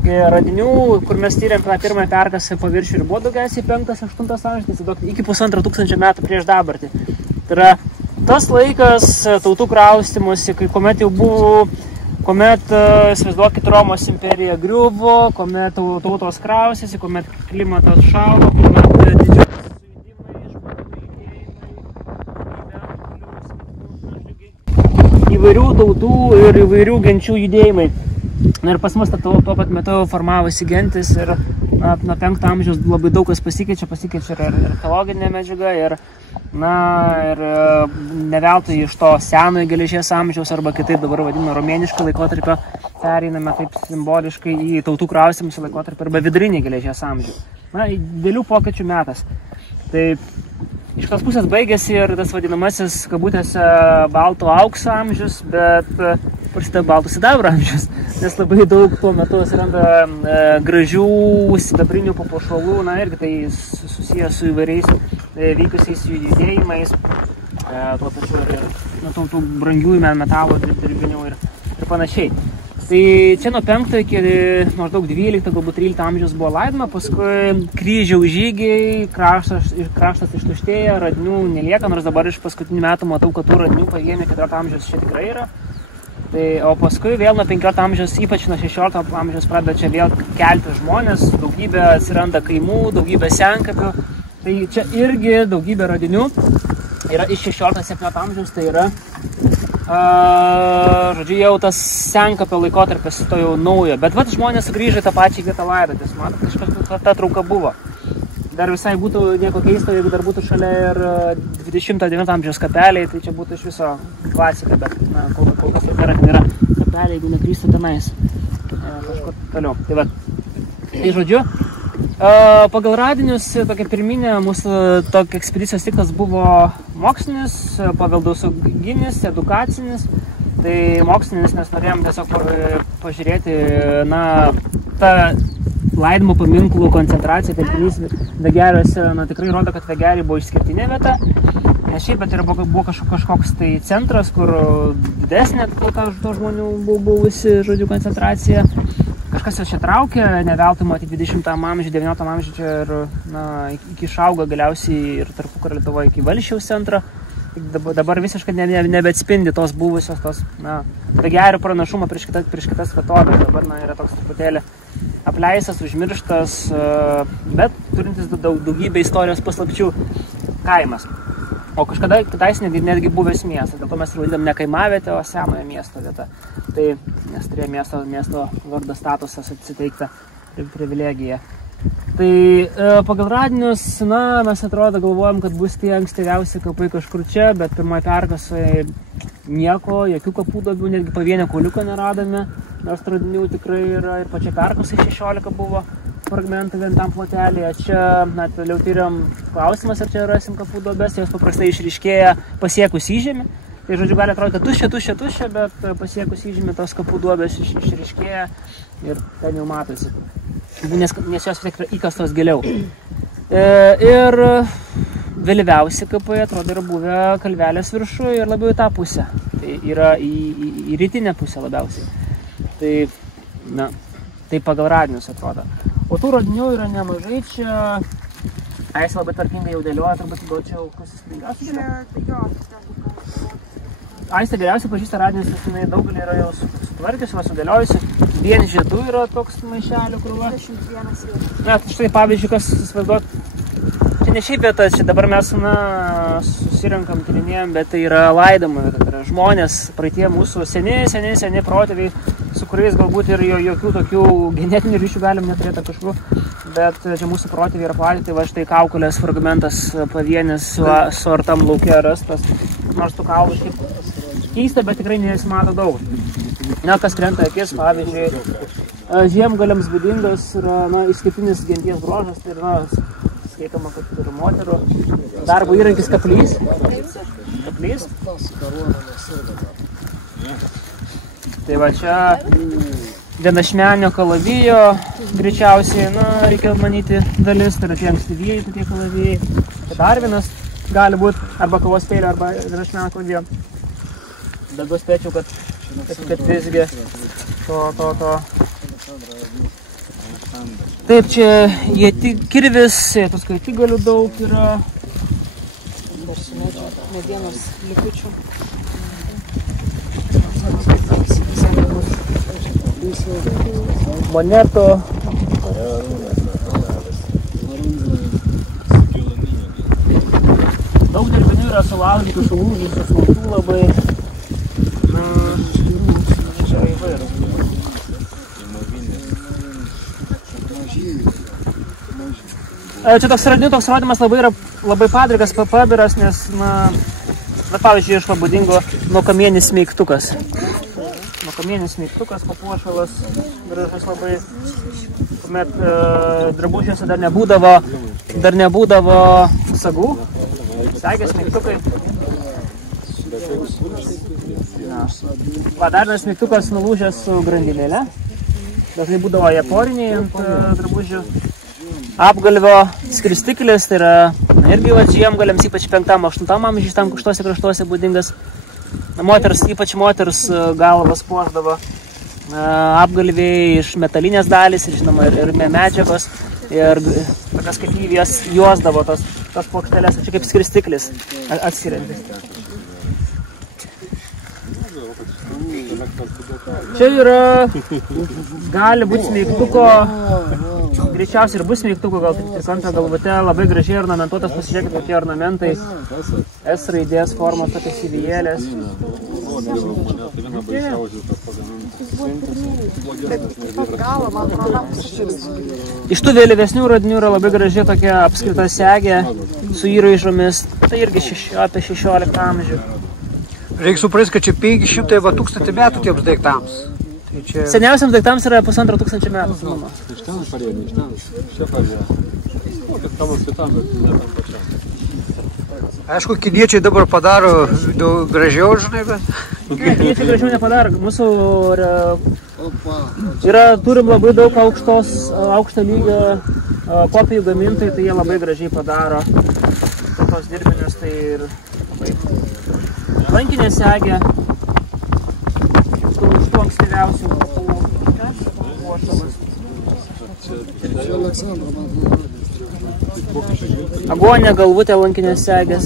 Radinių, kur mes tyrėm pirmąją perkasą paviršių ir buvo daugiausiai 5-8 amžius, tai iki 1500 metų prieš dabartį. Tai yra tas laikas tautų kraustymosi, kuomet jau buvo, kuomet, įsivaizduokit, Romos imperija griuvo, kuomet tautos kraustėsi, kuomet klimatas šalo, kuomet didžiulis sujudimai, įvairių tautų ir įvairių genčių judėjimai. Na ir pas mus tuo pat metu formavosi gentis ir nuo 5 amžiaus labai daug kas pasikeičia ir archeologinė medžiaga ir ne veltui iš to senojo geležies amžiaus arba kitaip dabar vadinamo romėniško laikotarpio pereiname taip simboliškai į tautų kraustymosi laikotarpį arba vidurinį geležies amžių. Na, didelių pokyčių metas. Tai iš tos pusės baigėsi ir tas vadinamasis kabutėse balto aukso amžius, bet prasideda baltų sidabro amžius, nes labai daug tuo metu atsiranda gražių sidabrinių papuošalų, na irgi tai susijęs su įvairiais vykusiais judėjimais, tuo pačiu ir tų brangiųjų metalų dirbinių ir panašiai. Tai čia nuo 5 iki maždaug 12, galbūt 13 amžiaus buvo laidojama, paskui kryžiaus žygiai, kraštas ištuštėja, radinių nelieka, nors dabar iš paskutinių metų matau, kad tų radinių pavienių 14 amžiaus čia tikrai yra. Tai, o paskui vėl nuo 15 amžiaus, ypač nuo 16 amžiaus pradeda čia vėl kelti žmonės, daugybė atsiranda kaimų, daugybė senkapių. Tai čia irgi daugybė radinių yra iš 16-17 amžiaus, tai yra žodžiu, jau tas senkapio laikotarpis to jau naujo, bet vat žmonės sugrįžo į tą pačią vietą laidotis, matot, kažkas ta trauka buvo. Dar visai būtų nieko keisto, jeigu dar būtų šalia ir 29 amžiaus kapeliai, tai čia būtų iš viso klasika, bet kol kas yra kapeliai, jeigu neklystu tenais kažkur toliau. Tai va, tai žodžiu, pagal radinius tokia pirminė mūsų tokia ekspedicijos tiklas buvo mokslinis, paveldosauginis, edukacinis. Tai mokslinis, nes norėjom tiesiog pažiūrėti, tą laidojimo paminklų koncentracija telkinys Vegeriuose, tikrai rodo, kad Vegeriai buvo išskirtinė vieta. Nes šiaip, bet buvo kažkoks tai centras, kur didesnė to žmonių buvusi, žodžiu, koncentracija. Kažkas jau čia traukė, ne veltui matyti 20 amžių, 19 amžių čia ir iki išaugo galiausiai ir tarpukario Lietuvoje iki Valsčiaus centro. Dabar visiškai nebeatspindi tos buvusios, Vegerių pranašumą prieš kitas vietovės. Dabar yra toks truputėlį apleistas, užmirštas, bet turintis daugybę istorijos paslapčių kaimas. O kažkada kitais netgi buvęs miestas, dėl to mes ir vadinam ne kaimavietę, o senojo miesto vieta. Tai nes turėjo miesto vardo statusas atsiteikta privilegija. Tai pagal radinius, mes atrodo galvojam, kad bus tie ankstyviausi kapai kažkur čia, bet pirmoje perkasoje nieko, jokių kapų duobių, netgi pavienio kuoliuko neradome, nors radinių tikrai yra ir pačia perkasoje 16 buvo fragmentų vien tam plotelėje. Čia, toliau tyriam klausimas, ar čia rasim kapų duobes, jos paprastai išryškėja pasiekus įžemį. Tai žodžiu, gali atrodyti, kad tuščia, bet pasiekus įžemį tos kapų duobės išryškėja ir ten jau matosi. Nes jos vis tiek yra įkastos giliau. Ir vėlyviausi kapai, atrodo, yra buvę kalvelės viršų ir labiau į tą pusę. Tai yra į rytinę pusę labiausiai. Tai pagal radinius atrodo. O tų radinių yra nemažai čia. Aistė labai tvarkingai jau dėlioja, turbūt gaučiau, kas įspūdingiausiai žino. Aistė geriausiai pažįsta radinius, nes jinai daugelį yra jau sutvarkiusi, sudėliojusi. Vien žiedų yra toks maišelių krūva. 21 jau. Tai štai pavyzdžiui, kas įsivaizduot, čia ne šiaip vieta, čia dabar mes susirinkam, tyrinėjom, bet tai yra laidojimo vieta. Tai yra žmonės, praeitie mūsų seni protėviai, su kuriais galbūt ir jokių tokių genetinių ryšių galim neturėti kažkur. Bet čia mūsų protėviai yra palatyti, va štai kaukolės fragmentas pavienis suartam lauke rastas. Nors tų kaulų šiaip keista, bet tikrai nesimato daug. Kas krenta akis, pavyzdžiui, žiemgaliams būdingas yra išskirtinis genties bruožas, tai yra skaitoma, kad yra moterų darbo įrankis kaplys. Tai va čia vienašmenio kalavijo, greičiausiai, reikia manyti dalis, tai yra tie ankstyvieji tokie kalavijai. Tai dar vienas gali būti arba kavos peilio, arba vienašmenio kalavijo. Daugiau spėčiau, kad visgi to. Taip, čia kirvis, paskui tigalių daug yra. Parsimedžio medienos likučių. Monetų. Daug dirbinių yra sulaužytų, sulūžytų, smulkių labai. Čia įvairūs. Čia toks rodymas labai padrikas, pabiras, nes, pavyzdžiui, iš būdingo nuokamienis smeigtukas. Nuokamienis smeigtukas, papuošalas, gražus labai, kuomet drabužiuose dar nebūdavo sagų, segės smeigtukai. Dar vienas smeigtukas nulūžęs su grandinėle, dažnai būdavo japoriniai ant drabužių. Apgalvio skristiklis, tai yra irgi žiemgaliams, ypač 5-8 amžiui, tam kuštose kraštuose būdingas. Ypač moters galvas puošdavo apgalviai iš metalinės dalys, ir žinoma, ir medžiagos. Ir tokias kaip įvijas juosdavo tos plokštelės, čia kaip skristiklis atskiriantis. Čia yra, gali būti smeigtuko, greičiausiai ir bus smeigtuko, gal trikampio galvute, labai gražiai ornamentuotas, pasižiūrėkit kokie ornamentai, S raidės formos, tokios įvijėlės. Iš tų vėlyvesnių radinių yra labai gražiai tokia apskrita segė su įraižomis, tai irgi apie 16 amžių. Reikia suprasti, kad čia 500 metų tiems daiktams. Seniausiams daiktams yra 1500 metų. Žinoma. Iš ten parėmė, iš ten. Čia parėmė. Kad kamas kitam, bet ne tam pačiam. Aišku, kiniečiai dabar padaro daug gražiau, žinai, bet... Kiniečiai gražiau nepadaro. Mūsų turim labai daug aukšto lygio kopijų gamintojai, tai jie labai gražiai padaro tos dirbinius, tai ir labai... Lankinė segė, iš tų ankstyviausių puošalas. Agonė, galvutė, lankinės segės.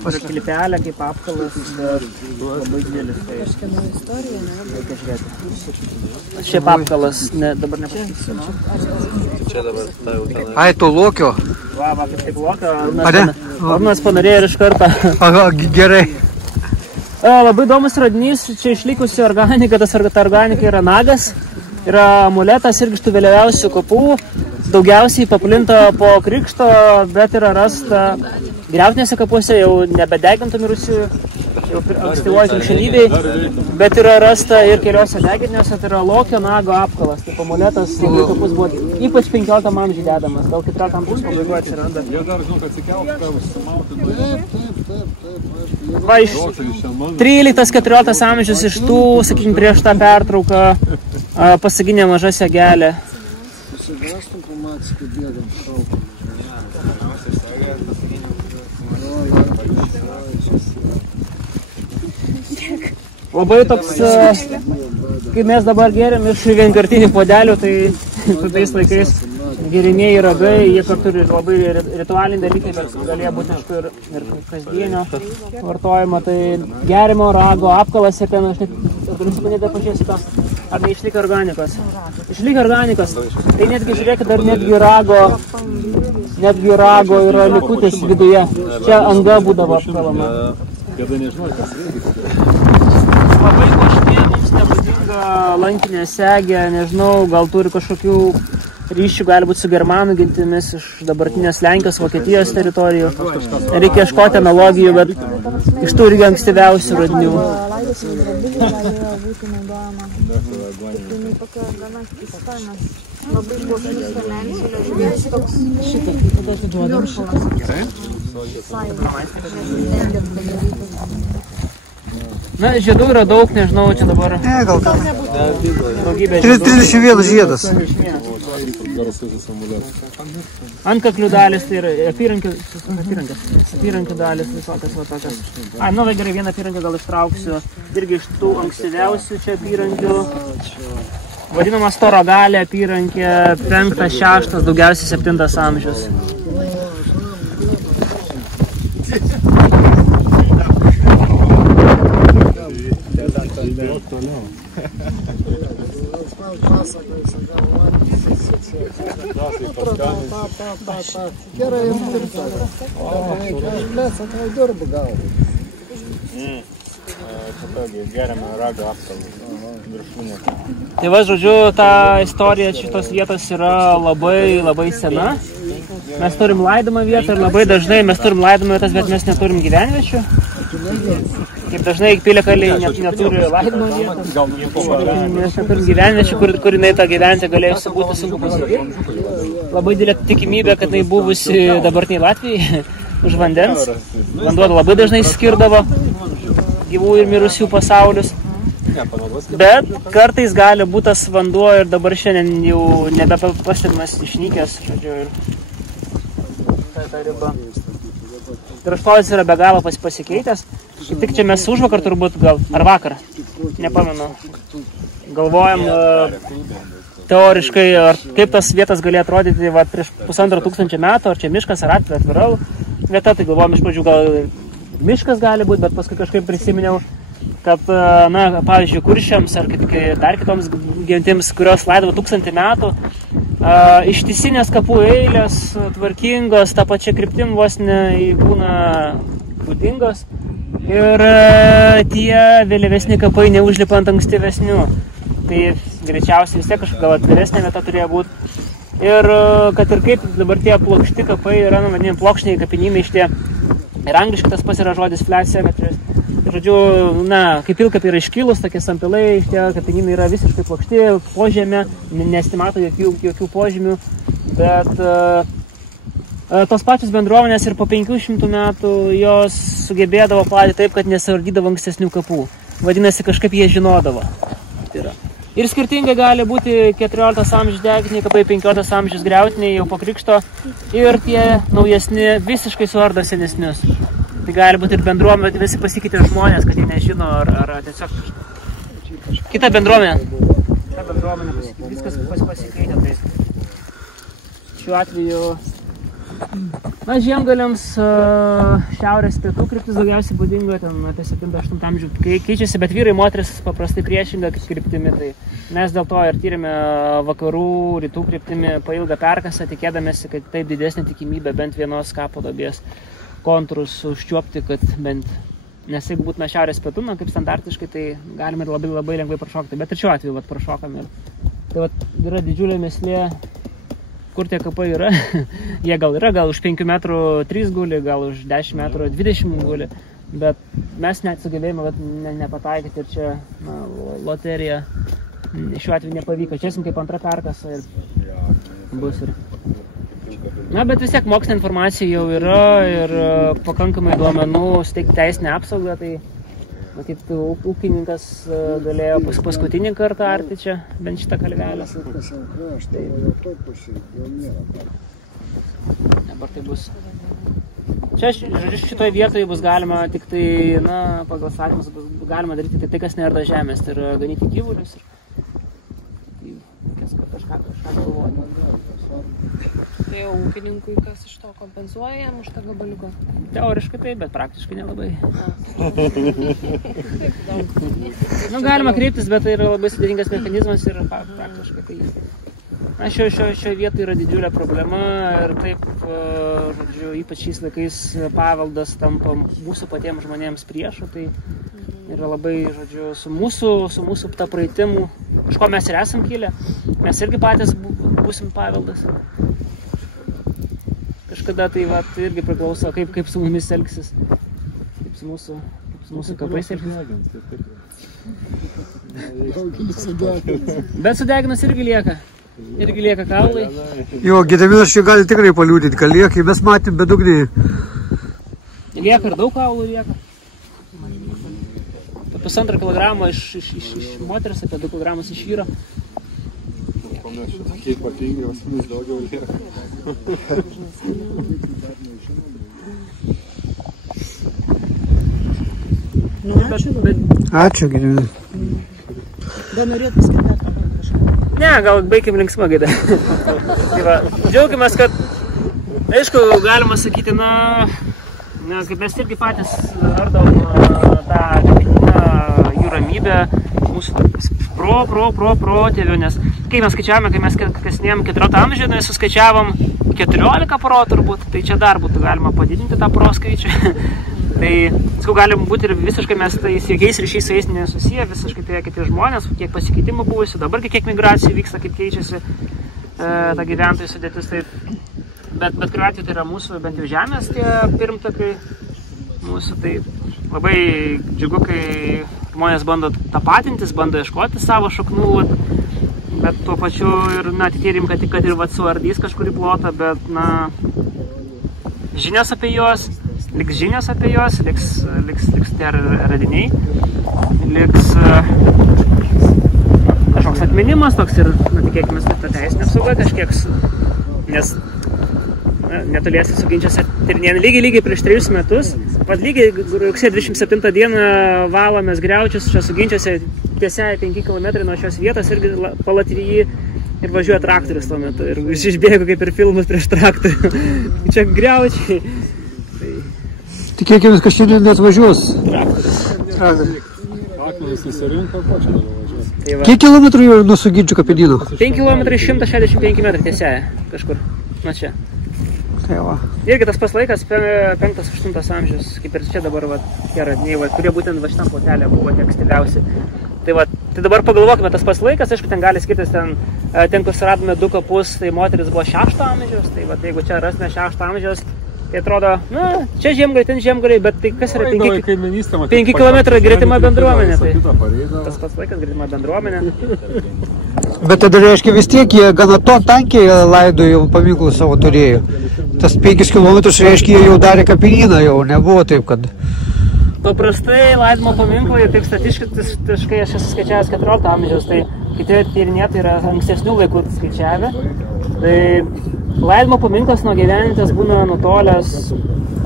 Kilpelė kaip apkalas, labai didelis. Kažkieno istorija, ne? Reikia žiūrėti. Šiaip apkalas, dabar nepasakysiu. Čia dabar ta jau tenai. Ai, to lokio. Va, kaip tik lokio. Arūnas panorėjo ir iš karto. Aha, gerai. Labai įdomus radinys, čia išlikusi organika, ta organika yra nagas, yra amuletas irgi iš tų vėliausių kapų, daugiausiai paplinta po krikšto, bet yra rasta griautinėse kapuose, jau nebedegintų mirusių, jau ankstyvoji krikščionybei, bet yra rasta ir keliose deginėse, tai yra lokio nago apkalas, tai amuletas labai kapus buvo, ypač 15 amžiui dedamas, gal 14 amžiaus pabaigoje atsiranda. Jie dar, žinau, kad atsikelt, užsimauti. Va, iš 13-14 amžius iš tų, sakykime, prieš tą pertrauką pasaginė maža segelė. Pasigastum, pamatysi, kaip bėgam šaukom. Labai toks, kai mes dabar geriam iš vienkartinių podelių, tai tais laikais geriniai ragai, jie kartu ir labai ritualiniai dalykai, bet galėjo būti ir kasdienio vartojimo. Tai gerimo rago apkalas ir ten, aš galiu supanėti pažiūrėsi tos, ar neišlikę organikos. Išlikę organikos, tai netgi žiūrėkit, dar netgi rago yra likutis viduje. Čia anga būdavo apkalama. Kada nežinau, kas reikia. Labai kažkiek mums nebūdinga lankinė segė, nežinau, gal turi kažkokių ryšių gali būti su germanų gentimis iš dabartinės Lenkijos, Vokietijos teritorijų. Reikia ieškoti analogijų, bet iš tų irgi ankstyviausių radinių. Laidotuvių drabužiai galėjo būti naudojama. Tai tokia gana keista, nes labai puošnus kamelis, žiūrės toks šitą, kaip tada atiduodam šitą. Na, žiedų yra daug, nežinau, čia dabar Gal daugybė žiedų. 31 žiedas. Antkaklių dalis, tai yra apyrankių dalis visokias va tokias. Ai, nu, gerai, vieną apyrankę gal ištrauksiu. Irgi iš tų ankstyviausių čia apyrankių. Vadinama storogalė apyrankė, 5-6, daugiausiai 7 amžius. Gerai, dirbu gal. Geriame rago apkalbą viršūnė. Tai va, žodžiu, ta istorija šitos vietos yra labai sena. Mes turim laidojimo vietą ir labai dažnai mes turim laidojimo vietas, bet mes neturim gyvenviečių. Kaip dažnai Piliakalniai neturi laidojimo vietos. Mes neturim gyvenviečių, kur jinai tą gyventi galėjusi būti, sunku pasakyti. Labai didelė tikimybė, kad jinai buvusi dabartiniai Latvijai už vandens. Vanduo labai dažnai skirdavo gyvų ir mirusių pasaulius. Bet kartais gali būti tas vanduo ir dabar šiandien jau nebepastebimas išnykęs, žodžiu, ir ta riba. Kraštovaizdis yra be galo pasikeitęs. Tik čia mes užvakar turbūt gal, ar vakar, nepamenu, galvojam teoriškai, ar kaip tas vietas galėjo atrodyti va, prieš 1500 metų, ar čia miškas, ar atvira vieta, tai galvojam iš pradžių gal miškas gali būti, bet paskui kažkaip prisiminiau, kad, na, pavyzdžiui, kuršiams ar dar kitoms gentims, kurios laidavo 1000 metų, ištisinės kapų eilės, tvarkingos, tą pačią kryptim vos būna būdingos ir tie vėliavesni kapai neužlipa ant ankstyvesnių. Tai greičiausiai vis tiek kažkaip gal atviresnė vieta turėjo būti. Ir kad ir kaip dabar tie plokšti kapai yra, vadinami plokštiniai kapinynai iš tie. Ir angliškai tas pats yra žodis flat cemeteries. Žodžiu, na, kaip pilkapiai yra iškilus, tokie sampilai, tie kapinynai yra visiškai plokšti, po žemė, nesimato jokių požymių, bet tos pačios bendruomenės ir po 500 metų jos sugebėdavo padėti taip, kad nesardydavo ankstesnių kapų. Vadinasi, kažkaip jie žinodavo. Ir skirtingai gali būti 14 amžiaus deginiai kapai, 15 amžiaus griautiniai jau po krikšto ir tie naujesni visiškai suardo senesnius. Tai gali būti ir bendruomenė, visi pasikeitė žmonės, kad jie nežino ar tiesiog kita bendruomenė. Ta bendruomenė viskas pasikeitė. Tai šiuo atveju na, žiemgaliams šiaurės pietų kryptis daugiausiai būdinga, ten apie 7-8 amžių keičiasi, bet vyrai moteris paprastai priešinga kryptimi. Tai mes dėl to ir tyrėme vakarų, rytų kryptimi pailgą perkasą, tikėdamėsi, kad taip didesnė tikimybė bent vienos kapo duobės kontūrus užčiuopti, kad bent, nes jeigu būtume šiaurės pietų, na, kaip standartiškai, tai galime ir labai lengvai prašokti, bet ir šiuo atveju prašokam. Tai yra didžiulė mįslė, kur tie kapai yra. Jie gal už 5 metrų 3 guli, gal už 10 metrų 20 guli, bet mes net sugebėjome nepataikyti ir čia loterija šiuo atveju nepavyko. Čia esam kaip antra perkasa ir bus ir. Na, bet vis tiek mokslinė informacija jau yra ir pakankamai duomenų steigti teisinę apsaugą, tai matyt, ūkininkas galėjo paskutinį kartą arti čia, bent šitą kalvelę. Dabar tai bus. Čia, žodžiu, šitoje vietoje bus galima tik tai, na, pagal sakymus, galima daryti tai, kas neardo žemės, tai yra ganyti gyvulius ir kažką galvoti. Tai jau ūkininkui kas iš to kompensuoja jam už tą gabaliuką? Teoriškai taip, bet praktiškai nelabai. Nu, galima kreiptis, bet tai yra labai sudėtingas mechanizmas ir praktiškai tai. Na, šioje vietoje yra didžiulė problema ir taip, žodžiu, ypač šiais laikais paveldas tampa mūsų patiems žmonėms priešu, tai yra labai, žodžiu, su mūsų ta praeitimų, iš ko mes ir esam kilę, mes irgi patys būsim paveldas. Kažkada tai irgi priklauso, kaip su mumis elgsis, kaip su mūsų kapais elgsis. Bet sudeginus irgi lieka kaulai. Jo, Gediminas čia gali tikrai paliūdyti, kad lieka, mes matėm bedugniai. Lieka ir daug kaulų lieka. Po 1,5 kilogramo iš moteris, apie 2 kilogramus iš vyro. Mes čia tokiai ypatingi, o su mumis daugiau lieka. Ačiū, Gediminas. Gal norėt paskirti kažką? Ne, gal baigim linksmą gaidą. Tai va, džiaugiamės, kad, aišku, galima sakyti, kaip mes irgi patys radom tą jų ramybę, mūsų protėvių, nes kai mes skaičiavome, kai mes kasinėjom 14 amžių, tai suskaičiavom 14 pro turbūt, tai čia dar būtų galima padidinti tą pro skaičių. Tai, sakau, galim būti ir visiškai mes tais jokiais ryšiais su jais nesusiję, visiškai tai kiti žmonės, kiek pasikeitimų buvusių, dabar kiek migracijų vyksta, kaip keičiasi ta gyventojų sudėtis. Tai, bet kuriuo atveju tai yra mūsų, bent jau žemės tie pirmtakai mūsų, tai labai džiugu, kai žmonės bando tapatintis, bando ieškoti savo šaknų, bet tuo pačiu ir atityrim, kad ir suardys kažkurį plotą, bet žinios apie juos, liks žinios apie juos, liks tie radiniai, liks kažkoks atminimas toks ir, tikėkime, ta teisinė apsauga kažkiek, nes netoliesi su ginčiuose tyrinėjant lygiai prieš 3 metus, pat lygiai rugsėjo 27 dieną valomės griaučius čia su ginčiuose tiesiai 5 km nuo šios vietos irgi palatyry ir važiuoja traktorius tuo metu ir išbėgo kaip ir filmus prieš traktorių. Čia griaučiai. Tikėkime, kad šiandien net važiuos. Akmenys susirinko, ko čia dabar važiuos? Kiek kilometrų jau nuo Suginčių kapinyno? 5 km 165 metrų tiesiai kažkur. Na čia. Irgi tas pas laikas, 5-8 amžius, kaip ir čia dabar tie radiniai, kurie būtent šitam plotelė buvo tie ankstyviausi. Tai dabar pagalvokime, tas pas laikas, aišku, ten gali skirtis, ten kur suradome 2 kapus, tai moteris buvo 6 amžiaus, tai jeigu čia rasime 6 amžiaus, tai atrodo, čia žiemgaliai, ten žiemgaliai, bet tai kas yra 5 km gretima bendruomenė, tai tas pats laikas gretima bendruomenė. Bet tada reiškia vis tiek, jie gana tankiai laidojo paminklų savo turėjo. Tas 5 km reiškia, jie jau darė kapinyną, jau nebuvo taip, kad... Paprastai laidimo paminklai, taip statistiškai aš esu skaičiavęs 14 amžiaus, tai kiti tyrinėtojai yra ankstesnių laikų skaičiavę. Tai laidimo paminklas nuo gyvenvietės būna nutolęs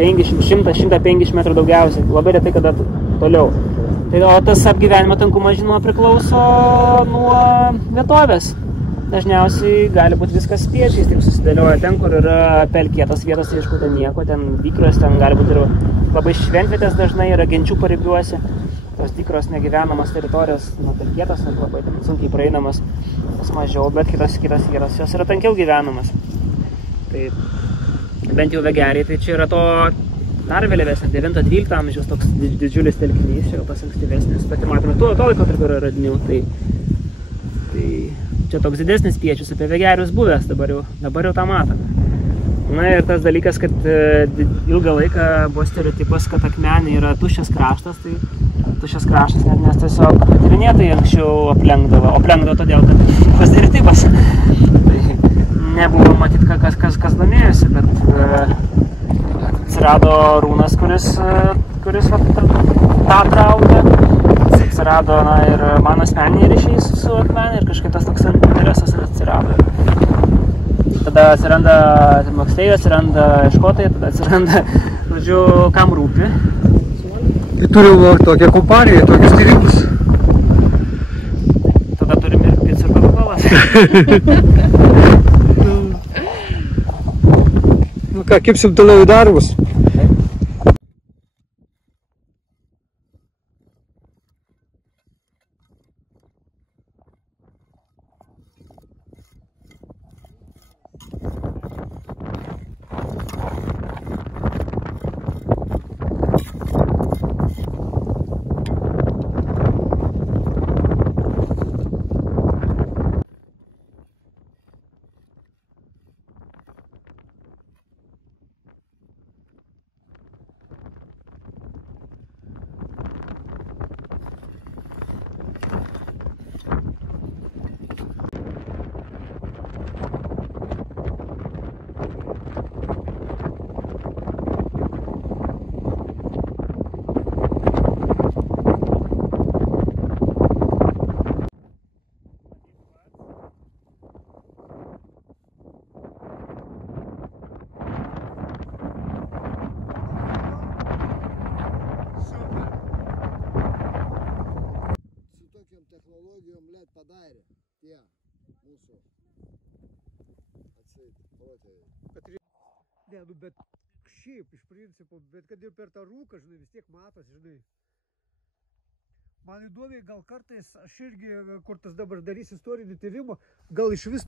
100-150 metrų daugiausiai, labai retai kada toliau. O tas apgyvenimo tankumas, žinoma, priklauso nuo vietovės. Dažniausiai gali būti viskas spiečiais, taip susidėlioja ten, kur yra pelkėtos vietos, tai aišku, ten nieko, ten dykros, ten gali būti ir labai šventvietės dažnai, yra genčių paribiuose. Tos dykros negyvenamas teritorijos, pelkėtos, labai sunkiai praeinamas, tas mažiau, bet kitos vietos, jos yra tankiau gyvenamas. Tai bent jau vegeriai, tai čia yra to dar vėliavesnė, 9-12 amžiaus toks didžiulis telkinys, čia tas ankstyvesnis, bet matome, to laikotarpio yra radinių, tai čia toks didesnis spiečius apie vegerius buvęs, dabar jau tą matome. Na ir tas dalykas, kad ilgą laiką buvo stereotipas, kad Akmenė yra tuščias kraštas, tai tuščias kraštas, nes tiesiog tyrinėtojai anksčiau aplenkdavo todėl, kad tas stereotipas. Tai nebuvo matyti, kas domėjosi, bet atsirado Rūnas, kuris tą traukia. Atsirado ir mano asmeniniai ryšiai su Akmenė ir kažkaip tas toks interesas atsirado. Tada atsiranda moksleiviai, atsiranda ieškotojai, tada atsiranda, žodžiu, kam rūpi. Tai turim tokią kompaniją, tokius tyrimus. Tada turim ir pizzą ir Coca-Colas. Nu ką, kipsim toliau į darbus. blėt, padarė tie mūsų atseit protėviai. Ne, nu, bet šiaip iš principo, bet kad ir per tą rūką, žinai, vis tiek matos, žinai. Man įdomiai, gal kartais aš irgi, kur tas dabar darys istorinį tyrimą, gal iš vis.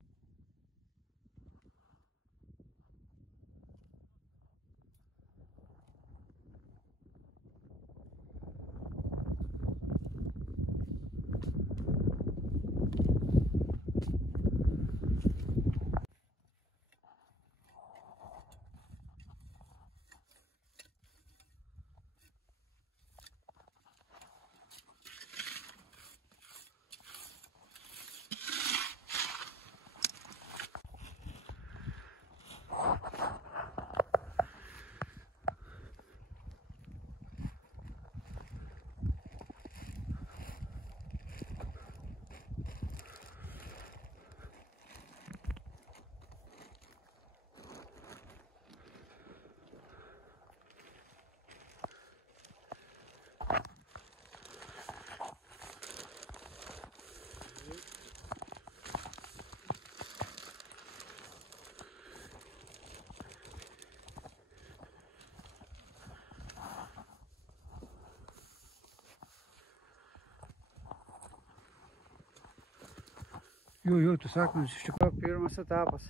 Jo, tu sakmas, iš tikrųjų pirmas etapas.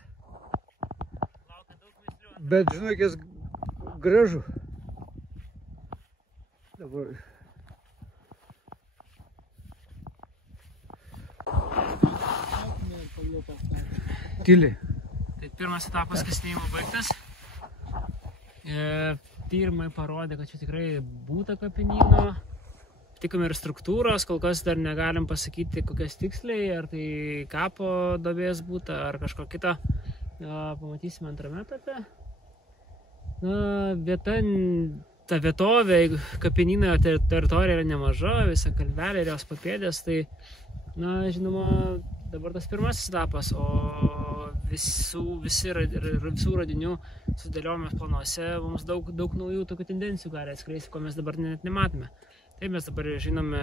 Laukia daug mislių. Bet, žinai, jis gražu. Dabar. Tyliai. Tai pirmas etapas kasinėjimo baigtas. Tyrimai parodė, kad čia tikrai būta kapinyno. Tikime ir struktūros, kol kas dar negalim pasakyti kokias tiksliai, ar tai kapo duobės būta, ar kažko kito. Pamatysime antrame etape. Ta vietovė, kapinyno teritorija yra nemaža, visa kalvelė ir jos papėdės, tai, žinoma, dabar tas pirmasis etapas, o visų radinių sudėliojimas planuose mums daug naujų tokių tendencijų gali atskleisti, ko mes dabar net nematome. Taip, mes dabar žinome,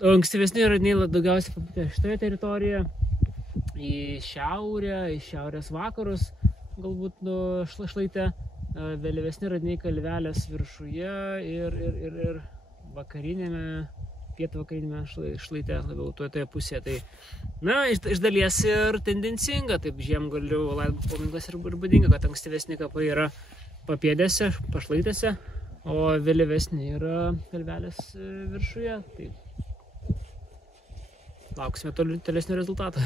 ankstyvesni radiniai daugiausiai paplitę šitoje teritorijoje, į šiaurę, į šiaurės vakarus, galbūt šlaite, vėlyvesni radiniai kalvelės viršuje ir vakarinėme, pietvakarinėme šlaite, labiau toje pusėje. Tai, iš dalies ir tendencinga, taip Žiemgalių laidojimo paminklas ir būdinga, kad ankstyvesni kapai yra papėdėse, pašlaitėse, o vėlyvesni yra kalvelės viršuje. Tai lauksime tolesnio rezultato.